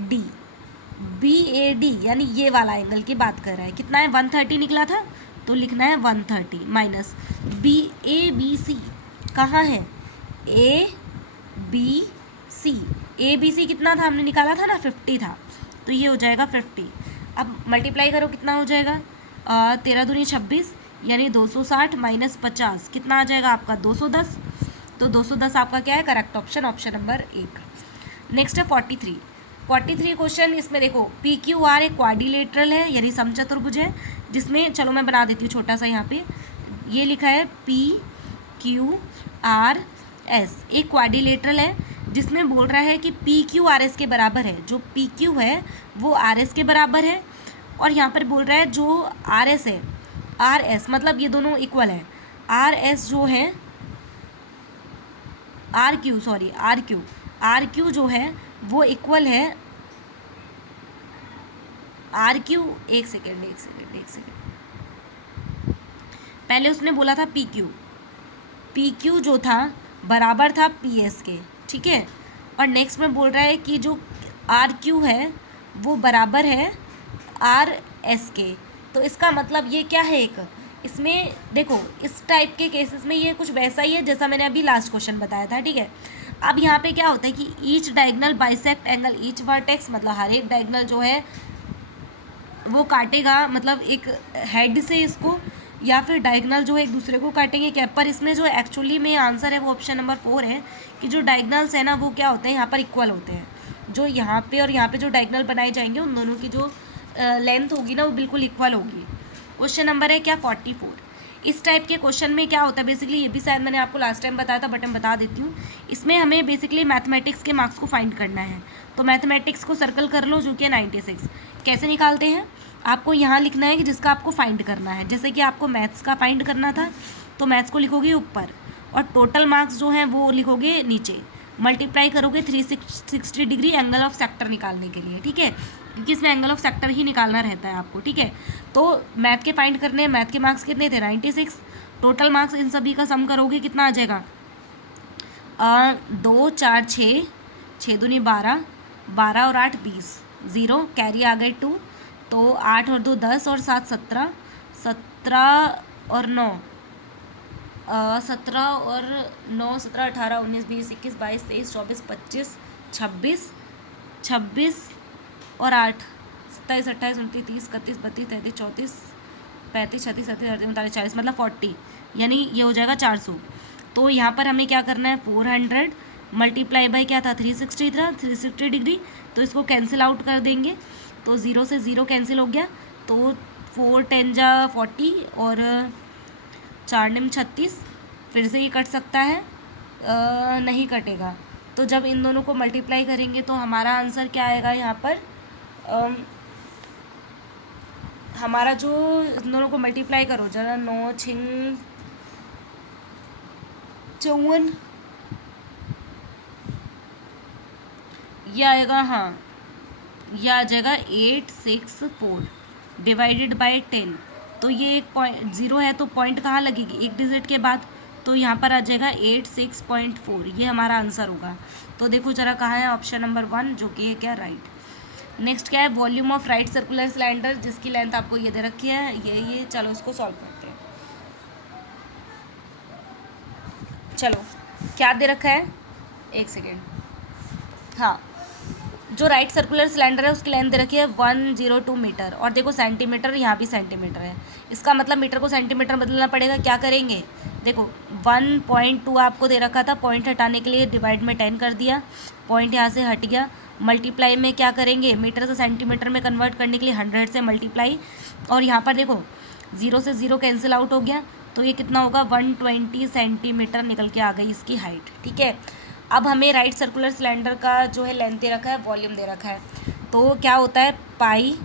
D, B A D यानी ये वाला एंगल की बात कर रहा है, कितना है 130 निकला था, तो लिखना है 130 minus B A B C, कहाँ है ए बी सी कितना था हमने निकाला था ना 50 था, तो ये हो जाएगा 50। अब मल्टीप्लाई करो कितना हो जाएगा 13 दूनी 26 यानी 260 माइनस 50 कितना आ जाएगा आपका 210। तो 210 आपका क्या है correct option, option number 1। Next है 43 क्वेश्चन। इसमें देखो पी क्यू आर एक क्वाड्रिलेटरल है यानी समचतुर्भुज है, जिसमें चलो मैं बना देती हूँ छोटा सा, यहाँ पे ये लिखा है पी क्यू आर एस, एक क्वाड्रिलेटरल है जिसमें बोल रहा है कि पी क्यू आर एस के बराबर है, जो पी क्यू है वो आर एस के बराबर है, और यहाँ पर बोल रहा है जो आर एस है, आर एस मतलब ये दोनों इक्वल है, आर एस जो है आर क्यू जो है वो इक्वल है आर क्यू, एक सेकेंड पहले उसने बोला था पी क्यू जो था बराबर था पी एस के, ठीक है, और नेक्स्ट में बोल रहा है कि जो आर क्यू है वो बराबर है आर एस के। तो इसका मतलब ये क्या है, एक इसमें देखो इस टाइप के केसेस में ये कुछ वैसा ही है जैसा मैंने अभी लास्ट क्वेश्चन बताया था, ठीक है। अब यहाँ पे क्या होता है कि each diagonal bisect angle each vertex, मतलब हर एक डायगनल जो है वो काटेगा, मतलब एक हेड से इसको, या फिर डायगनल जो है एक दूसरे को काटेंगे क्या। पर इसमें जो एक्चुअली में आंसर है वो ऑप्शन नंबर 4 है कि जो डायगनल्स है ना वो क्या होते हैं यहाँ पर इक्वल होते हैं, जो यहाँ पे और यहाँ पे जो डायगनल बनाए जाएंगे उन दोनों की जो लेंथ होगी ना वो बिल्कुल इक्वल होगी। क्वेश्चन नंबर है क्या 44। इस टाइप के क्वेश्चन में क्या होता है बेसिकली, ये भी शायद मैंने आपको लास्ट टाइम बताया था बट मैं बता देती हूँ। इसमें हमें बेसिकली मैथमेटिक्स के मार्क्स को फाइंड करना है, तो मैथमेटिक्स को सर्कल कर लो जो कि है 96। कैसे निकालते हैं, आपको यहाँ लिखना है कि जिसका आपको फाइंड करना है, जैसे कि आपको मैथ्स का फाइंड करना था तो मैथ्स को लिखोगे ऊपर और टोटल मार्क्स जो हैं वो लिखोगे नीचे, मल्टीप्लाई करोगे 360 डिग्री एंगल ऑफ सेक्टर निकालने के लिए, ठीक है, क्योंकि इसमें एंगल ऑफ सेक्टर ही निकालना रहता है आपको, ठीक है। तो मैथ के फाइंड करने हैं, मैथ के मार्क्स कितने थे 96, टोटल मार्क्स इन सभी का सम करोगे कितना आ जाएगा 2 4 6 6 दूनी 12 12 और 8 20, 0 कैरी आ गए 2, तो 8 और 2 10 और 7 17 17 और 9 17 और 9 17 18 19 20 21 22 23 24 25 26 26 और 8 27, 28, 29, 30, 31, 32, 33, 34, 35, 36, 37, 38, 39, 40, मतलब 40, यानी ये हो जाएगा 400। तो यहाँ पर हमें क्या करना है, 400 मल्टीप्लाई बाई क्या था, 360 था, 360 डिग्री, तो इसको कैंसिल आउट कर देंगे। तो 0 से 0 कैंसिल हो गया, तो 4 10 जा 40 और 4 निम 36, फिर से ये कट सकता है, नहीं कटेगा। तो जब इन दोनों को मल्टीप्लाई करेंगे तो हमारा आंसर क्या आएगा यहाँ पर, हमारा जो इन दोनों को मल्टीप्लाई करो जरा, 9 छिंग 54, ये आएगा, हाँ ये आ जाएगा 864 डिवाइडेड बाय 10। तो ये एक पॉइंट 0 है, तो पॉइंट कहाँ लगेगी, एक डिजिट के बाद, तो यहाँ पर आ जाएगा 86.4, ये हमारा आंसर होगा। तो देखो जरा कहाँ है, ऑप्शन नंबर 1, जो कि है क्या, राइट। नेक्स्ट क्या है, volume of right circular cylinder, जिसकी लेंथ आपको ये दे रखी है, ये चलो इसको सॉल्व करते हैं। चलो क्या दे रखा है, एक सेकेंड, हाँ, जो राइट सर्कुलर सिलेंडर है उसकी लेंथ दे रखी है 102 मीटर, और देखो सेंटीमीटर, यहाँ भी सेंटीमीटर है, इसका मतलब मीटर को सेंटीमीटर बदलना पड़ेगा। क्या करेंगे, देखो 1.2 आपको दे रखा था, पॉइंट हटाने के लिए डिवाइड में 10 कर दिया, पॉइंट यहाँ से हट गया, मल्टीप्लाई में क्या करेंगे, मीटर से सेंटीमीटर में कन्वर्ट करने के लिए 100 से मल्टीप्लाई, और यहाँ पर देखो 0 से 0 कैंसिल आउट हो गया, तो ये कितना होगा, 120 सेंटीमीटर निकल के आ गई इसकी हाइट। ठीक है, अब हमें राइट सर्कुलर सिलेंडर का जो है लेंथ दे रखा है, वॉल्यूम दे रखा है, तो क्या होता है, पाई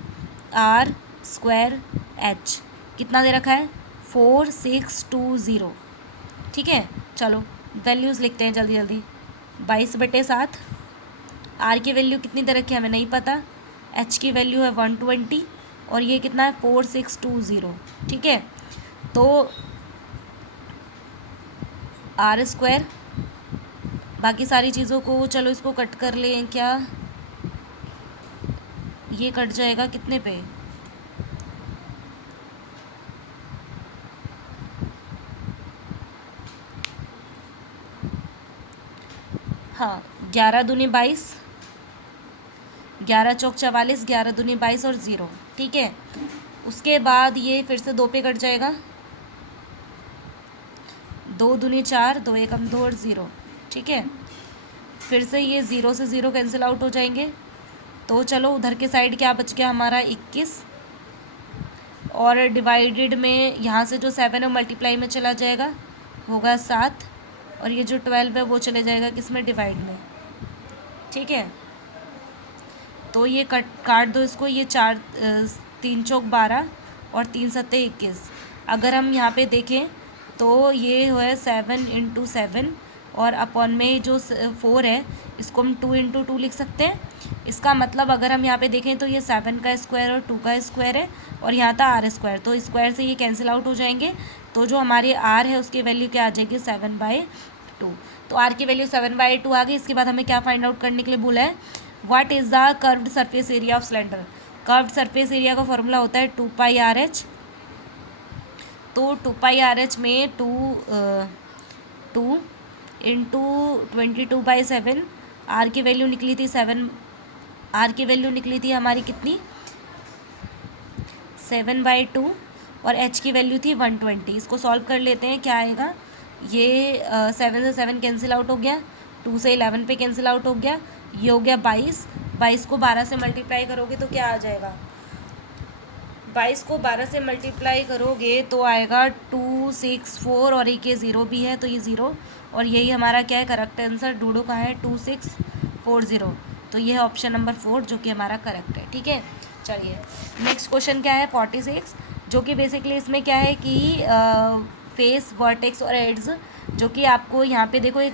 आर स्क्वायर एच, कितना दे रखा है, 4620। ठीक है, चलो वैल्यूज़ लिखते हैं जल्दी जल्दी, 22/7, आर की वैल्यू कितनी दे रखी है हमें नहीं पता, एच की वैल्यू है 120, और ये कितना है 4620। ठीक है, तो आर स्क्वायर, बाकी सारी चीज़ों को चलो इसको कट कर लें, क्या ये कट जाएगा कितने पे, हाँ 11 दूनी 22, 11 चौक 44, 11 दूनी 22 और 0। ठीक है, उसके बाद ये फिर से 2 पे कट जाएगा, 2 दूनी 4, 2 एकम 2 और 0। ठीक है, फिर से ये 0 से 0 कैंसिल आउट हो जाएंगे, तो चलो उधर के साइड क्या बच गया हमारा 21, और डिवाइडेड में यहाँ से जो 7 है मल्टीप्लाई में चला जाएगा, होगा 7, और ये जो 12 है वो चले जाएगा किस में, डिवाइड में। ठीक है, तो ये काट दो इसको, ये 4 3 चौक 12 और 3 सत्ते 21। अगर हम यहाँ पे देखें तो ये है 7 × 7, और अपॉन में जो 4 है इसको हम 2 × 2 लिख सकते हैं। इसका मतलब अगर हम यहाँ पे देखें तो ये 7 का स्क्वायर और 2 का स्क्वायर है, और यहाँ था आर स्क्वायर, तो स्क्वायर से ये कैंसिल आउट हो जाएंगे, तो जो हमारी आर है उसकी वैल्यू क्या आ जाएगी, 7/2। तो आर की वैल्यू 7/2 आ गई। इसके बाद हमें क्या फाइंड आउट करने के लिए बोला है, what is the curved surface area of cylinder. Curved surface area का फॉर्मूला होता है 2πRH। तो 2πRH में 2 × 22/7, आर की वैल्यू निकली थी 7, आर की वैल्यू निकली थी हमारी कितनी, 7/2, और एच की वैल्यू थी 120। इसको सॉल्व कर लेते हैं, क्या आएगा, ये 7 से 7 कैंसिल आउट हो गया, 2 से 11 पे कैंसिल आउट हो गया, ये हो गया 22 को 12 से मल्टीप्लाई करोगे तो क्या आ जाएगा, 22 को 12 से मल्टीप्लाई करोगे तो आएगा 264, और एक ये 0 भी है तो ये 0, और यही हमारा क्या है करेक्ट आंसर, डूडो कहाँ है, 2640। तो ये है ऑप्शन नंबर 4 जो कि हमारा करेक्ट है। ठीक है, चलिए नेक्स्ट क्वेश्चन क्या है 46, जो कि बेसिकली इसमें क्या है कि फेस, वर्टेक्स और एड्स, जो कि आपको यहाँ पे देखो एक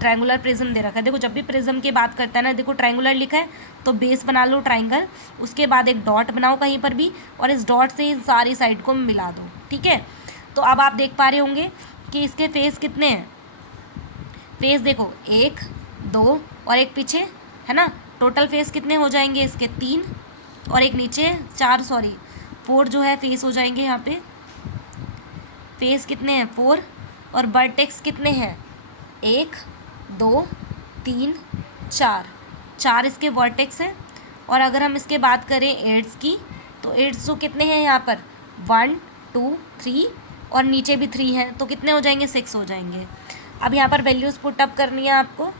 ट्रायंगुलर प्रिज्म दे रखा है। देखो जब भी प्रिज्म की बात करता है ना, देखो ट्रायंगुलर लिखा है तो बेस बना लो ट्रायंगल, उसके बाद एक डॉट बनाओ कहीं पर भी, और इस डॉट से इन सारी साइड को मिला दो। ठीक है, तो अब आप देख पा रहे होंगे कि इसके फेस कितने हैं, फेस देखो 1 2 और एक पीछे है ना, टोटल फेस कितने हो जाएंगे इसके 3, और एक नीचे 4 जो है फेस हो जाएंगे यहाँ पे, फेस कितने हैं 4, और वर्टेक्स कितने हैं 1 2 3 4 इसके वर्टेक्स हैं, और अगर हम इसके बात करें एट्स की, तो एट्स तो कितने हैं यहाँ पर 1 2 3 और नीचे भी 3 हैं, तो कितने हो जाएंगे 6 हो जाएंगे। अब यहाँ पर वैल्यूज़ पुटअप करनी है आपको,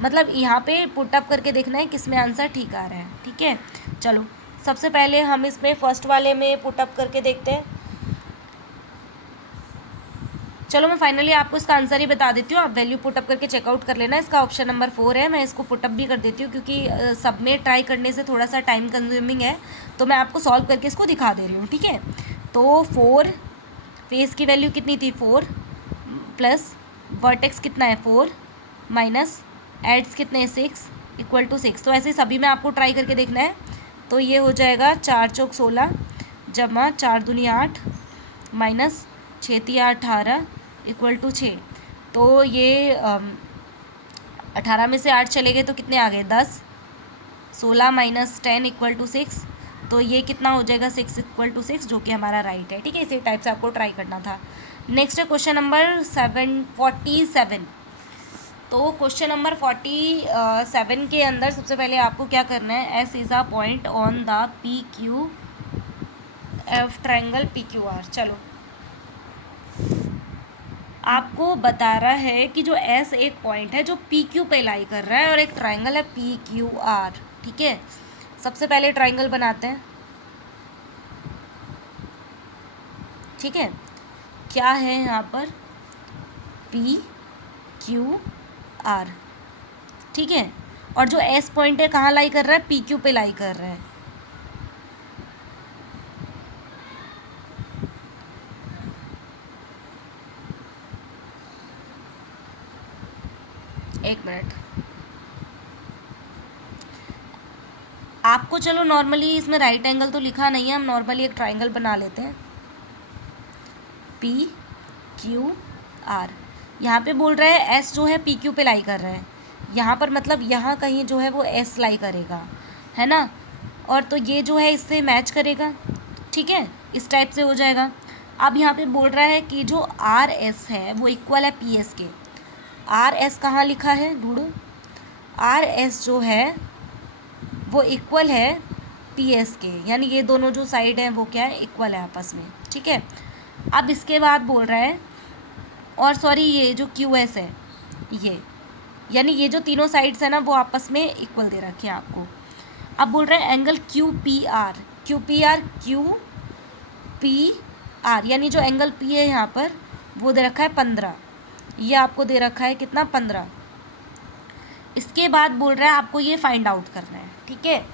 मतलब यहाँ पे पुटअप करके देखना है किस में आंसर ठीक आ रहा है। ठीक है, चलो सबसे पहले हम इसमें फर्स्ट वाले में पुटअप करके देखते हैं। चलो मैं फाइनली आपको इसका आंसर ही बता देती हूँ, आप वैल्यू पुटअप करके चेकआउट कर लेना। इसका ऑप्शन नंबर 4 है। मैं इसको पुटअप भी कर देती हूँ क्योंकि सब में ट्राई करने से थोड़ा सा टाइम कंज्यूमिंग है, तो मैं आपको सॉल्व करके इसको दिखा दे रही हूँ। ठीक है, तो 4 फेस की वैल्यू कितनी थी 4 प्लस वर्टेक्स कितना है 4 माइनस एड्स कितने हैं 6 इक्वल टू 6। तो ऐसे सभी में आपको ट्राई करके देखना है। तो ये हो जाएगा 4 चौक 16 जमा 4 दूनी 8 माइनस 6 तिया 18 इक्वल टू 6। तो ये 18 में से 8 चले गए तो कितने आ गए 10। 16 माइनस 10 इक्वल टू 6, तो ये कितना हो जाएगा 6 इक्वल टू 6, जो कि हमारा राइट है। ठीक है, इसी टाइप से आपको ट्राई करना था। नेक्स्ट है क्वेश्चन नंबर 47। तो क्वेश्चन नंबर 47 के अंदर सबसे पहले आपको क्या करना है, S is a point on the P Q F triangle P Q R. चलो आपको बता रहा है कि जो एस एक पॉइंट है जो पी क्यू पे लाई कर रहा है और एक ट्रायंगल है पी क्यू आर। ठीक है, सबसे पहले ट्रायंगल बनाते हैं। ठीक है, क्या है यहाँ पर पी क्यू आर। ठीक है, और जो एस पॉइंट है कहाँ लाई कर रहा है, पी क्यू पे लाई कर रहा है। एक मिनट, आपको चलो नॉर्मली इसमें राइट एंगल तो लिखा नहीं है, हम नॉर्मली एक ट्रायंगल बना लेते हैं पी क्यू आर। यहाँ पे बोल रहा है एस जो है पी क्यू पे लाई कर रहा है, यहाँ पर मतलब यहाँ कहीं जो है वो एस लाई करेगा, है ना, और तो ये जो है इससे मैच करेगा। ठीक है, इस टाइप से हो जाएगा। अब यहाँ पे बोल रहा है कि जो आर एस है वो इक्वल है पी एस के। आर एस कहाँ लिखा है ढूंढो, आर एस जो है वो इक्वल है पी एस के, यानी ये दोनों जो साइड हैं वो क्या है इक्वल है आपस में। ठीक है, अब इसके बाद बोल रहा है, और सॉरी ये जो क्यू एस है ये, यानी ये जो तीनों साइड्स हैं ना वो आपस में इक्वल दे रखे हैं आपको। अब बोल रहा है angle Q P R, Q P R, यानी जो एंगल पी है यहाँ पर वो दे रखा है 15, ये आपको दे रखा है कितना 15। इसके बाद बोल रहा है आपको ये फाइंड आउट करना है। ठीक है,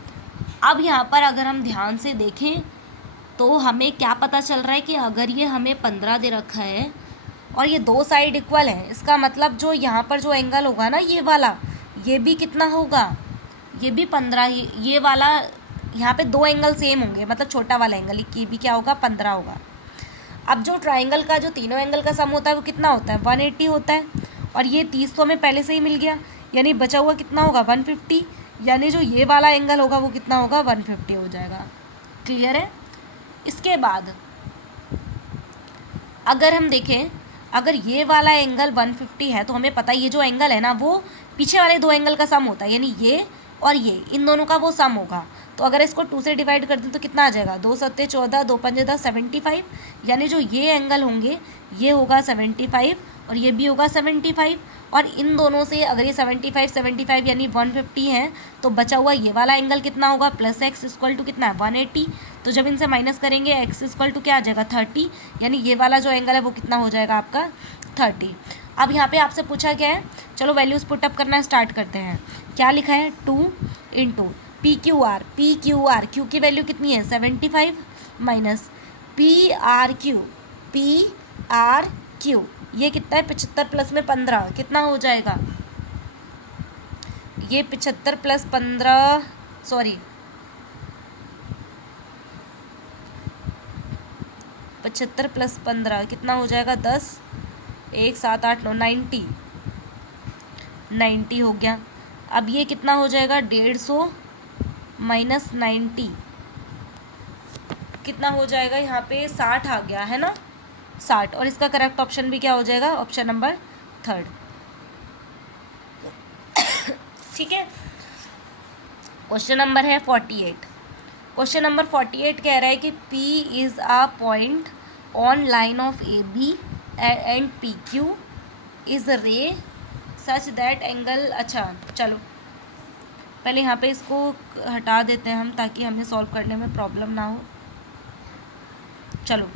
अब यहाँ पर अगर हम ध्यान से देखें तो हमें क्या पता चल रहा है कि अगर ये हमें 15 दे रखा है और ये दो साइड इक्वल है, इसका मतलब जो यहाँ पर जो एंगल होगा ना ये वाला, ये भी कितना होगा, ये भी 15 ही, ये वाला यहाँ पे दो एंगल सेम होंगे, मतलब छोटा वाला एंगल ये भी क्या होगा 15 होगा। अब जो ट्राइंगल का जो तीनों एंगल का सम होता है वो कितना होता है 180 होता है, और ये 30 तो हमें पहले से ही मिल गया, यानी बचा हुआ कितना होगा 150, यानी जो ये वाला एंगल होगा वो कितना होगा 150 हो जाएगा। क्लियर है। इसके बाद अगर हम देखें, अगर ये वाला एंगल 150 है तो हमें पता है ये जो एंगल है ना वो पीछे वाले दो एंगल का सम होता है, यानी ये और ये इन दोनों का वो सम होगा। तो अगर इसको 2 से डिवाइड कर दें तो कितना आ जाएगा 2 सत्ते 14, 2 पंजे 10, 75, यानी जो ये एंगल होंगे ये होगा 75 और ये भी होगा 75, और इन दोनों से अगर ये 75 यानी 150 है तो बचा हुआ ये वाला एंगल कितना होगा प्लस एक्स इक्वल टू कितना है 180। तो जब इनसे माइनस करेंगे एक्स इक्वल टू क्या आ जाएगा 30, यानी ये वाला जो एंगल है वो कितना हो जाएगा आपका 30। अब यहाँ पे आपसे पूछा गया है, चलो वैल्यूज़ पुटअप करना स्टार्ट करते हैं। क्या लिखा है 2 into P Q R, Q की वैल्यू कितनी है 75 माइनस पी आर क्यू, ये कितना है 75 प्लस में 15 कितना हो जाएगा, ये 75 प्लस 15 सॉरी 75 प्लस 15 कितना हो जाएगा 10, 1 7 8 9 90 हो गया। अब ये कितना हो जाएगा 150 माइनस 90 कितना हो जाएगा, यहाँ पे 60 आ गया है ना 60, और इसका करेक्ट ऑप्शन भी क्या हो जाएगा ऑप्शन नंबर 3। ठीक है, क्वेश्चन नंबर है 48। क्वेश्चन नंबर 48 कह रहा है कि P is a point on line of A B and P Q is ray such that angle. अच्छा चलो पहले यहाँ पे इसको हटा देते हैं हम, ताकि हमें सॉल्व करने में प्रॉब्लम ना हो। चलो,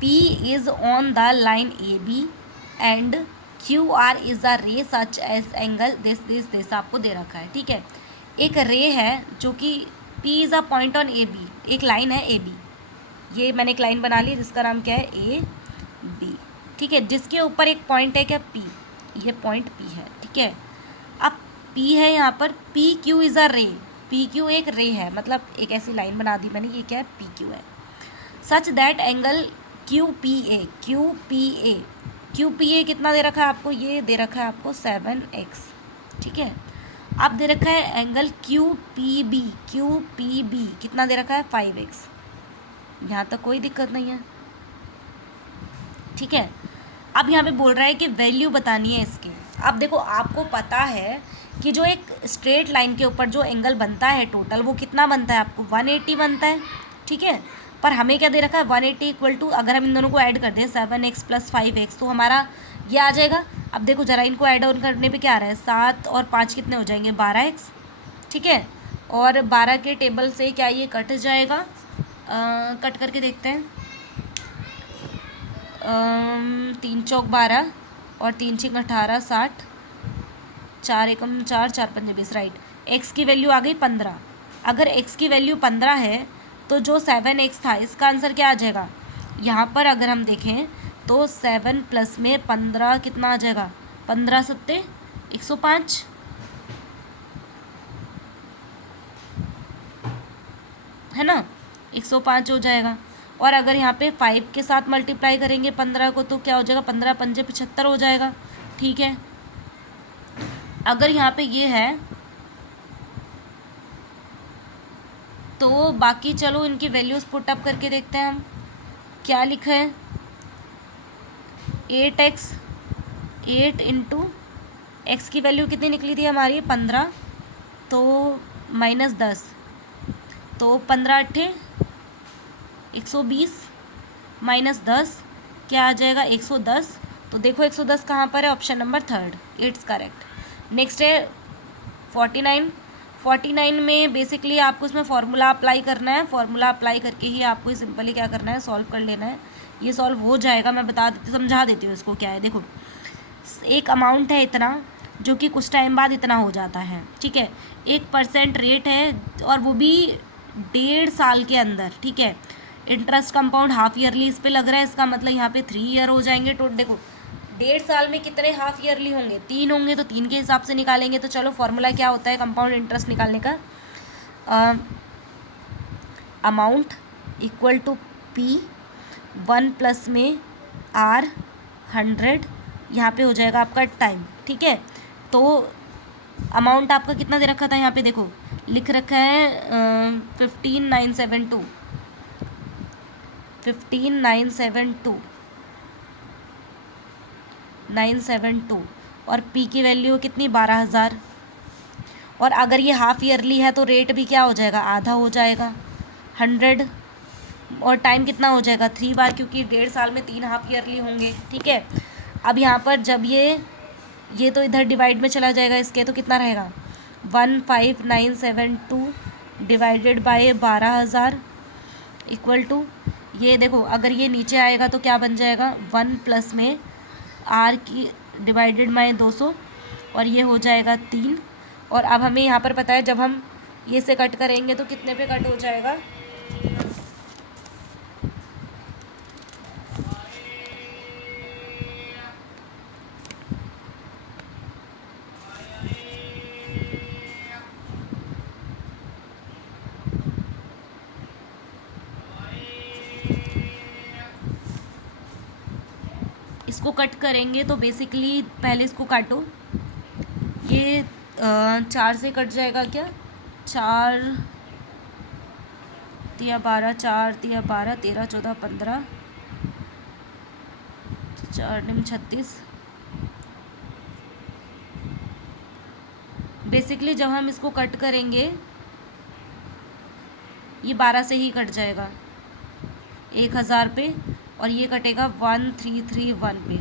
P is on the line AB and QR is a ray such as angle this आपको दे रखा है, ठीक है। एक रे है जो कि P is a point on AB, एक लाइन है AB, ये मैंने एक लाइन बना ली जिसका नाम क्या है AB, ठीक है, जिसके ऊपर एक पॉइंट है क्या P, ये पॉइंट P है, ठीक है। अब P है यहाँ पर, PQ इज़ अ रे, PQ एक रे है, मतलब एक ऐसी लाइन बना दी मैंने, ये क्या है PQ है। सच दैट एंगल QPA कितना दे रखा है आपको, ये दे रखा है आपको 7x, ठीक है। अब दे रखा है एंगल QPB कितना दे रखा है 5x, यहाँ तक कोई दिक्कत नहीं है, ठीक है। अब यहाँ पे बोल रहा है कि वैल्यू बतानी है इसकी। अब देखो आपको पता है कि जो एक स्ट्रेट लाइन के ऊपर जो एंगल बनता है टोटल, वो कितना बनता है आपको 180 बनता है, ठीक है। पर हमें क्या दे रखा है 180 इक्वल टू, अगर हम इन दोनों को ऐड कर दें 7x + 5x तो हमारा ये आ जाएगा। अब देखो ज़रा इनको ऐड ऑन करने पे क्या आ रहा है, 7 और 5 कितने हो जाएंगे 12x, ठीक है। और 12 के टेबल से क्या ये कट जाएगा, कट करके देखते हैं। 3 चौक 12 और 3 छिक 18 60, 4 एकम 4 4 पंजे 20, राइट। x की वैल्यू आ गई 15। अगर x की वैल्यू 15 है तो जो 7x था इसका आंसर क्या आ जाएगा, यहाँ पर अगर हम देखें तो 7 प्लस में 15 कितना आ जाएगा, 15 सत्ते 105, है ना, 105 हो जाएगा। और अगर यहाँ पे 5 के साथ मल्टीप्लाई करेंगे 15 को तो क्या हो जाएगा, 15 पंजे 75 हो जाएगा, ठीक है। अगर यहाँ पे ये है तो बाकी चलो इनकी वैल्यूज़ पुट अप करके देखते हैं हम क्या लिखा है। 8x 8 इंटू एक्स की वैल्यू कितनी निकली थी हमारी 15, तो -10, तो 15 अट्ठे 120 -10 क्या आ जाएगा 110। तो देखो 110 कहाँ पर है, option number 3, it's correct. Next है 49 में बेसिकली आपको इसमें फार्मूला अप्लाई करना है, फार्मूला अप्लाई करके ही आपको सिंपली क्या करना है, सॉल्व कर लेना है। ये सॉल्व हो जाएगा, मैं समझा देती हूँ इसको क्या है। देखो एक अमाउंट है इतना जो कि कुछ टाइम बाद इतना हो जाता है, ठीक है। 1% रेट है और वो भी 1.5 साल के अंदर, ठीक है। इंटरेस्ट कंपाउंड हाफ ईयरली इस पर लग रहा है, इसका मतलब यहाँ पे 3 ईयर हो जाएंगे। तो देखो 1.5 साल में कितने हाफ ईयरली होंगे, 3 होंगे, तो 3 के हिसाब से निकालेंगे। तो चलो फॉर्मूला क्या होता है कंपाउंड इंटरेस्ट निकालने का, amount equal to P 1 plus में R 100, यहाँ पे हो जाएगा आपका टाइम, ठीक है। तो अमाउंट आपका कितना दे रखा था, यहाँ पे देखो लिख रखा है 15972 972 और P की वैल्यू कितनी 12,000। और अगर ये हाफ ईयरली है तो रेट भी क्या हो जाएगा, आधा हो जाएगा 100, और टाइम कितना हो जाएगा 3 बार, क्योंकि 1.5 साल में 3 हाफ ईयरली होंगे, ठीक है। अब यहाँ पर जब ये तो इधर डिवाइड में चला जाएगा इसके, तो कितना रहेगा 15972 डिवाइडेड बाय 12,000 इक्वल टू, ये देखो अगर ये नीचे आएगा तो क्या बन जाएगा 1 प्लस में R की डिवाइडेड बाय 200, और ये हो जाएगा 3। और अब हमें यहाँ पर पता है जब हम ये से कट करेंगे तो कितने पे कट हो जाएगा, इसको कट करेंगे तो बेसिकली पहले इसको काटो, ये 4 से कट जाएगा क्या, 4 तिया 12, 4 तिया 12, 13 14 15, 4 निम 36, बेसिकली जब हम इसको कट करेंगे ये 12 से ही कट जाएगा 1000 पे, और ये कटेगा 1331 पे।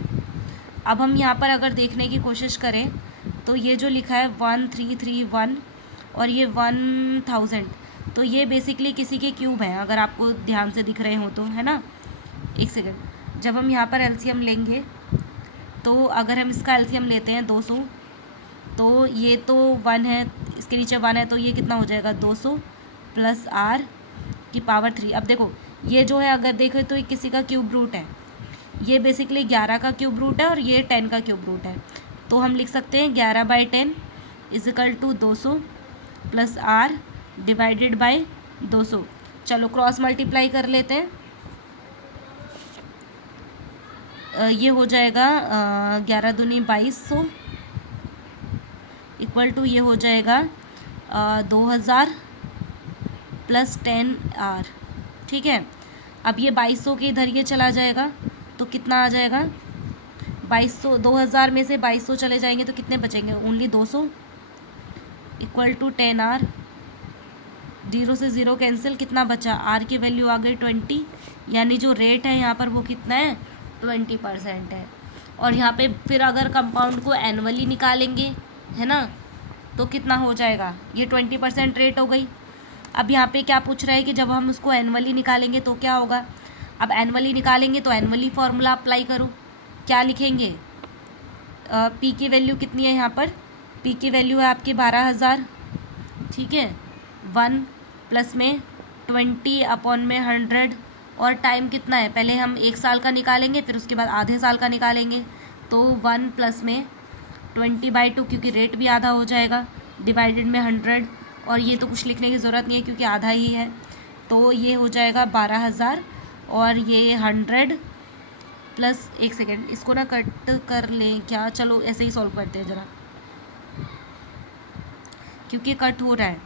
अब हम यहाँ पर अगर देखने की कोशिश करें तो ये जो लिखा है 1331 और ये 1000, तो ये बेसिकली किसी के क्यूब हैं, अगर आपको ध्यान से दिख रहे हो तो, है ना। एक सेकेंड, जब हम यहाँ पर एलसीएम लेंगे तो अगर हम इसका एलसीएम लेते हैं 200, तो ये तो 1 है, इसके नीचे 1 है, तो ये कितना हो जाएगा 200 प्लस r की पावर 3। अब देखो ये जो है अगर देखो तो ये किसी का क्यूब रूट है, ये बेसिकली 11 का क्यूब रूट है और ये 10 का क्यूब रूट है। तो हम लिख सकते हैं 11/10 equal to 200 plus r divided by 200। चलो क्रॉस मल्टीप्लाई कर लेते हैं। ये हो जाएगा 11 दूनी 2200 इक्वल टू ये हो जाएगा 2000 प्लस 10r। ठीक है, अब ये 2200 के इधर ये चला जाएगा तो कितना आ जाएगा 2200, 2000 में से 2200 चले जाएंगे तो कितने बचेंगे, ओनली 200 इक्वल टू 10r। 0 से 0 कैंसिल, कितना बचा, r की वैल्यू आ गई 20, यानी जो रेट है यहाँ पर वो कितना है 20% है। और यहाँ पे फिर अगर कंपाउंड को एनुअली निकालेंगे, है ना, तो कितना हो जाएगा, ये 20% रेट हो गई। अब यहाँ पे क्या पूछ रहा है कि जब हम उसको एनुअली निकालेंगे तो क्या होगा। अब एनुअली निकालेंगे तो एनुअली फार्मूला अप्लाई करो, क्या लिखेंगे, पी की वैल्यू कितनी है यहाँ पर, पी की वैल्यू है आपके 12000, ठीक है, 1 प्लस में 20/100, और टाइम कितना है, पहले हम 1 साल का निकालेंगे फिर उसके बाद आधे साल का निकालेंगे, तो 1 प्लस में 20/2 क्योंकि रेट भी आधा हो जाएगा, डिवाइडेड में 100, और ये तो कुछ लिखने की ज़रूरत नहीं है क्योंकि आधा ही है, तो ये हो जाएगा 12000 और ये 100 प्लस, एक सेकेंड इसको ना कट कर लें क्या, चलो ऐसे ही सॉल्व करते हैं ज़रा क्योंकि कट हो रहा है।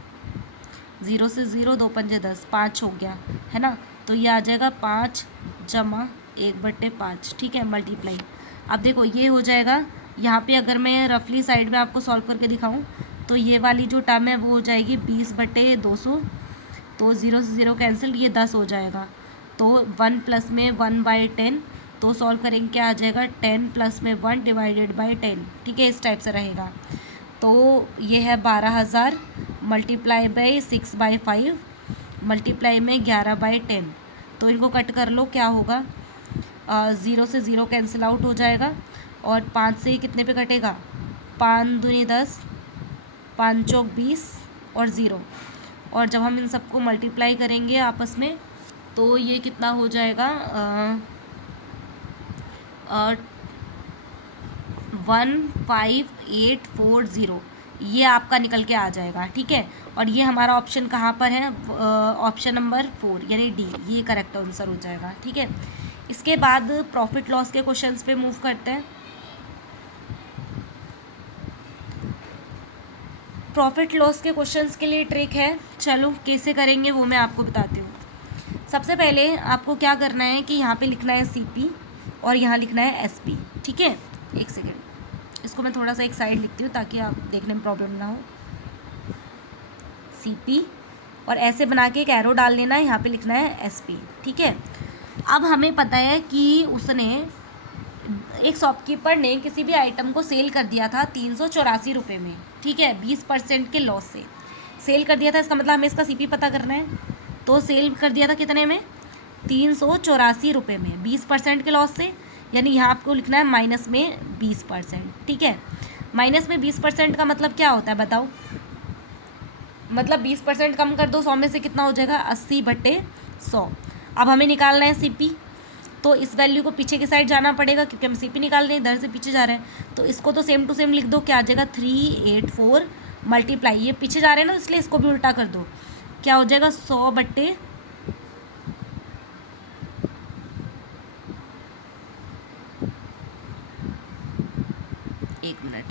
0 से 0 2 पंजे 10, 5 हो गया, है ना, तो ये आ जाएगा 5 जमा 1/5, ठीक है, मल्टीप्लाई। अब देखो ये हो जाएगा, यहाँ पे अगर मैं रफली साइड में आपको सॉल्व करके दिखाऊं तो ये वाली जो टर्म है वो हो जाएगी 20/200, तो 0 से 0 कैंसिल, ये 10 हो जाएगा, तो 1 प्लस में 1/10, तो सॉल्व करेंगे क्या आ जाएगा 10 प्लस में 1 डिवाइडेड बाई 10, ठीक है, इस टाइप से रहेगा। तो ये है 12000 मल्टीप्लाई बाई 6/5 मल्टीप्लाई में 11/10, तो इनको कट कर लो, क्या होगा 0 से 0 कैंसिल आउट हो जाएगा, और 5 से ही कितने पे कटेगा, 5 दूनी 10, 5 चौक 20 और 0, और जब हम इन सबको मल्टीप्लाई करेंगे आपस में तो ये कितना हो जाएगा 15840, ये आपका निकल के आ जाएगा, ठीक है। और ये हमारा ऑप्शन कहाँ पर है, ऑप्शन नंबर 4 यानी डी, ये करेक्ट आंसर हो जाएगा, ठीक है। इसके बाद प्रॉफिट लॉस के क्वेश्चंस पे मूव करते हैं। प्रॉफिट लॉस के क्वेश्चंस के लिए ट्रिक है, चलो कैसे करेंगे वो मैं आपको बताती हूँ। सबसे पहले आपको क्या करना है कि यहाँ पे लिखना है CP और यहाँ लिखना है SP, ठीक है। एक सेकेंड, इसको मैं थोड़ा सा एक साइड लिखती हूँ ताकि आप देखने में प्रॉब्लम ना हो। CP और ऐसे बना के एक एरो डाल लेना है, यहाँ पे लिखना है SP, ठीक है। अब हमें पता है कि उसने, एक शॉपकीपर ने किसी भी आइटम को सेल कर दिया था 384 रुपये में, ठीक है, 20% के लॉस से सेल कर दिया था, इसका मतलब हमें इसका CP पता करना है। तो सेल कर दिया था कितने में, 384 रुपये में, 20% के लॉस से, यानी यहाँ आपको लिखना है माइनस में 20%, ठीक है। माइनस में 20% का मतलब क्या होता है बताओ, मतलब 20% कम कर दो 100 में से, कितना हो जाएगा 80/100। अब हमें निकालना है CP, तो इस वैल्यू को पीछे की साइड जाना पड़ेगा क्योंकि हम CP निकाल रहे हैं, इधर से पीछे जा रहे हैं, तो इसको तो सेम टू सेम लिख दो, क्या आ जाएगा 384 मल्टीप्लाई, ये पीछे जा रहे हैं ना इसलिए इसको भी उल्टा कर दो, क्या हो जाएगा 100/, एक मिनट,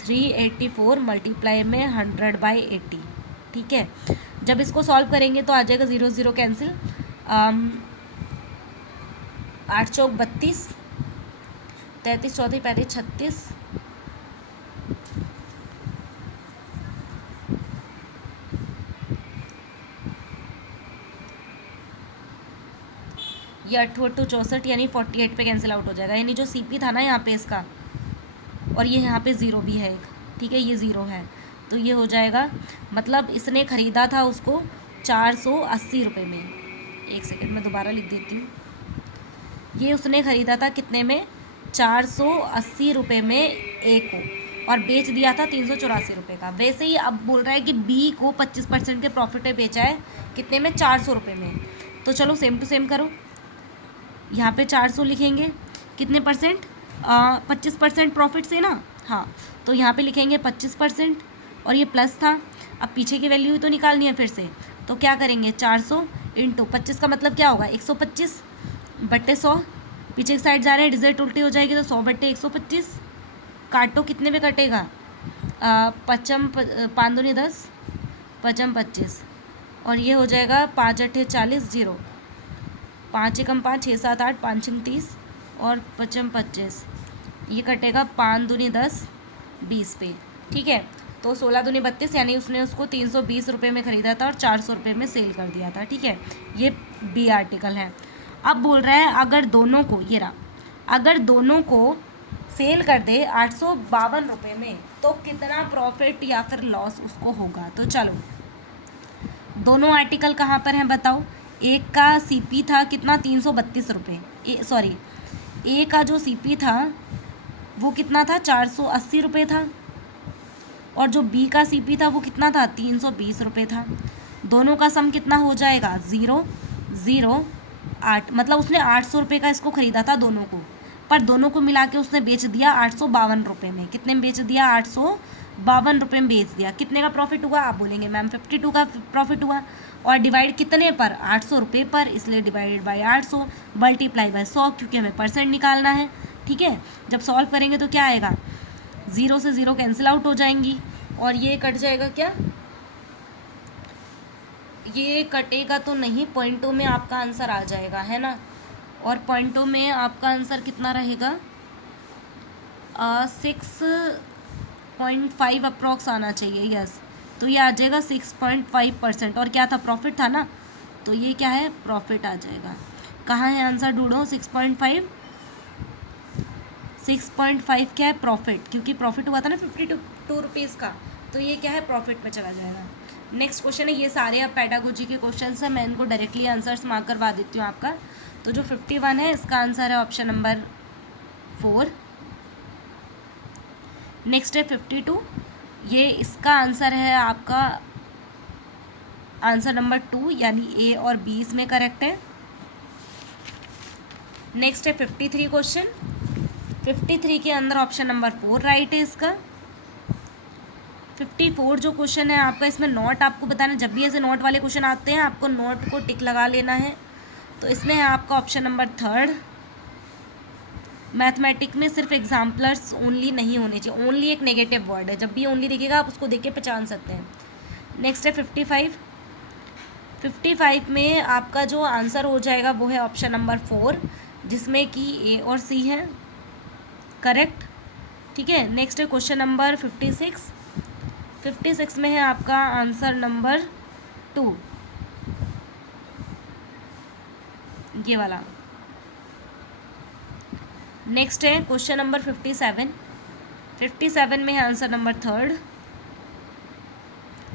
384 मल्टीप्लाई में 100/80, ठीक है। जब इसको सॉल्व करेंगे तो आ जाएगा 0 0 कैंसिल, 8 चौक 32 33 चौथी 35 36, ये 8 64 यानी 48 पे कैंसिल आउट हो जाएगा। यानी जो CP था ना यहाँ पे इसका, और ये यहाँ पे ज़ीरो भी है एक, ठीक है, ये ज़ीरो है, तो ये हो जाएगा, मतलब इसने ख़रीदा था उसको 480 रुपये में। एक सेकंड में दोबारा लिख देती हूँ। ये उसने ख़रीदा था कितने में, 480 रुपये में ए को, और बेच दिया था 384 रुपये का। वैसे ही अब बोल रहा है कि बी को 25% के प्रॉफिट पे बेचा है, कितने में, 400 रुपये में। तो चलो सेम टू सेम करो, यहाँ पे 400 लिखेंगे, कितने परसेंट, 25% प्रॉफिट से ना, हाँ, तो यहाँ पे लिखेंगे 25%, और ये प्लस था। अब पीछे की वैल्यू तो निकालनी है फिर से, तो क्या करेंगे, 400 इंटू 25 का मतलब क्या होगा, 125 बट्टे 100, पीछे की साइड जा रहे हैं, डिजिट उल्टी हो जाएगी, तो 100 बट्टे 125, काटो, कितने में कटेगा, पचम 5 दूनी 10, पचम 25, और ये हो जाएगा 5 अट्ठे 40, 0, 5 एकम 5, 6 7 8, 5 छिंग 30, और पचम 25, ये कटेगा 5 दूनी 10, 20 पे, ठीक है। तो 16 दूनी 32, यानी उसने उसको 320 रुपये में ख़रीदा था और 400 रुपये में सेल कर दिया था, ठीक है। ये बी आर्टिकल है। अब बोल रहा है अगर दोनों को, ये रहा, अगर दोनों को सेल कर दे 852 रुपये में, तो कितना प्रॉफिट या फिर लॉस उसको होगा। तो चलो, दोनों आर्टिकल कहाँ पर हैं बताओ। एक का CP था कितना, 332 रुपये, सॉरी, ए का जो CP था वो कितना था, 480 रुपये था, और जो बी का CP था वो कितना था, 320 रुपये था। दोनों का सम कितना हो जाएगा, 0 0 8, मतलब उसने 800 रुपये का इसको ख़रीदा था दोनों को, पर दोनों को मिला के उसने बेच दिया 852 रुपये में। कितने में बेच दिया, 852 रुपये में बेच दिया। कितने का प्रॉफिट हुआ, आप बोलेंगे मैम 52 का प्रॉफिट हुआ, और डिवाइड कितने पर, 800 रुपये पर, इसलिए डिवाइडेड बाय 800, मल्टीप्लाई बाय 100, क्योंकि हमें परसेंट निकालना है, ठीक है। जब सॉल्व करेंगे तो क्या आएगा, 0 से 0 कैंसिल आउट हो जाएंगी, और ये कट जाएगा, क्या ये कटेगा तो नहीं, पॉइंटों में आपका आंसर आ जाएगा, है ना। और पॉइंटों में आपका आंसर कितना रहेगा, 6.5 अप्रॉक्स आना चाहिए, यस। तो ये आ जाएगा 6.5%, और क्या था, प्रॉफिट था ना, तो ये क्या है, प्रॉफिट आ जाएगा। कहाँ है आंसर ढूंढो, 6.5 क्या है, प्रॉफिट, क्योंकि प्रॉफिट हुआ था ना 52 रुपीज़ का, तो ये क्या है, प्रॉफिट में चला जाएगा। नेक्स्ट क्वेश्चन है, ये सारे अब पेडागोजी के क्वेश्चंस हैं, मैं इनको डायरेक्टली आंसर्स मार्क करवा देती हूँ आपका। तो जो 51 है इसका आंसर है ऑप्शन नंबर 4। नेक्स्ट है 52, ये इसका आंसर है आपका आंसर नंबर 2, यानी ए और बी इसमें करेक्ट है। नेक्स्ट है 53 क्वेश्चन, 53 के अंदर ऑप्शन नंबर 4 राइट है इसका। 54 जो क्वेश्चन है आपका, इसमें नोट आपको बताना, जब भी ऐसे नोट वाले क्वेश्चन आते हैं आपको नोट को टिक लगा लेना है। तो इसमें है आपका ऑप्शन नंबर 3। मैथमेटिक में सिर्फ एग्जाम्पलर्स ओनली नहीं होने चाहिए, ओनली एक नेगेटिव वर्ड है, जब भी ओनली दिखेगा आप उसको देख के पहचान सकते हैं। नेक्स्ट है 55, 55 में आपका जो आंसर हो जाएगा वो है ऑप्शन नंबर 4, जिसमें कि ए और सी है करेक्ट, ठीक है। नेक्स्ट है क्वेश्चन नंबर 56, 56 में है आपका आंसर नंबर 2, ये वाला। नेक्स्ट है क्वेश्चन नंबर 57, 57 में है आंसर नंबर 3,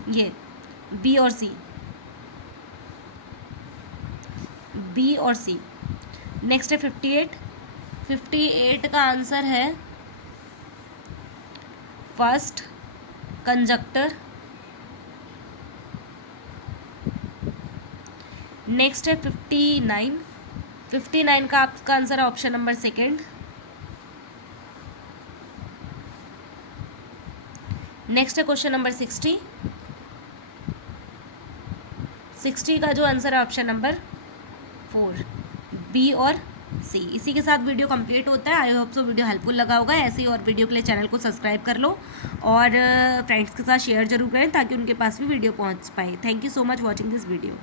ये बी और सी, बी और सी। नेक्स्ट है 58, 58 का आंसर है फर्स्ट कंजक्टर। नेक्स्ट है 59, 59 का आपका आंसर है ऑप्शन नंबर 2। नेक्स्ट है क्वेश्चन नंबर 60, 60 का जो आंसर है ऑप्शन नंबर 4, बी और सी। इसी के साथ वीडियो कंप्लीट होता है। I hope so video helpful लगा होगा। ऐसे ही और वीडियो के लिए चैनल को सब्सक्राइब कर लो और फ्रेंड्स के साथ शेयर जरूर करें ताकि उनके पास भी वीडियो पहुंच पाए। Thank you so much watching this video.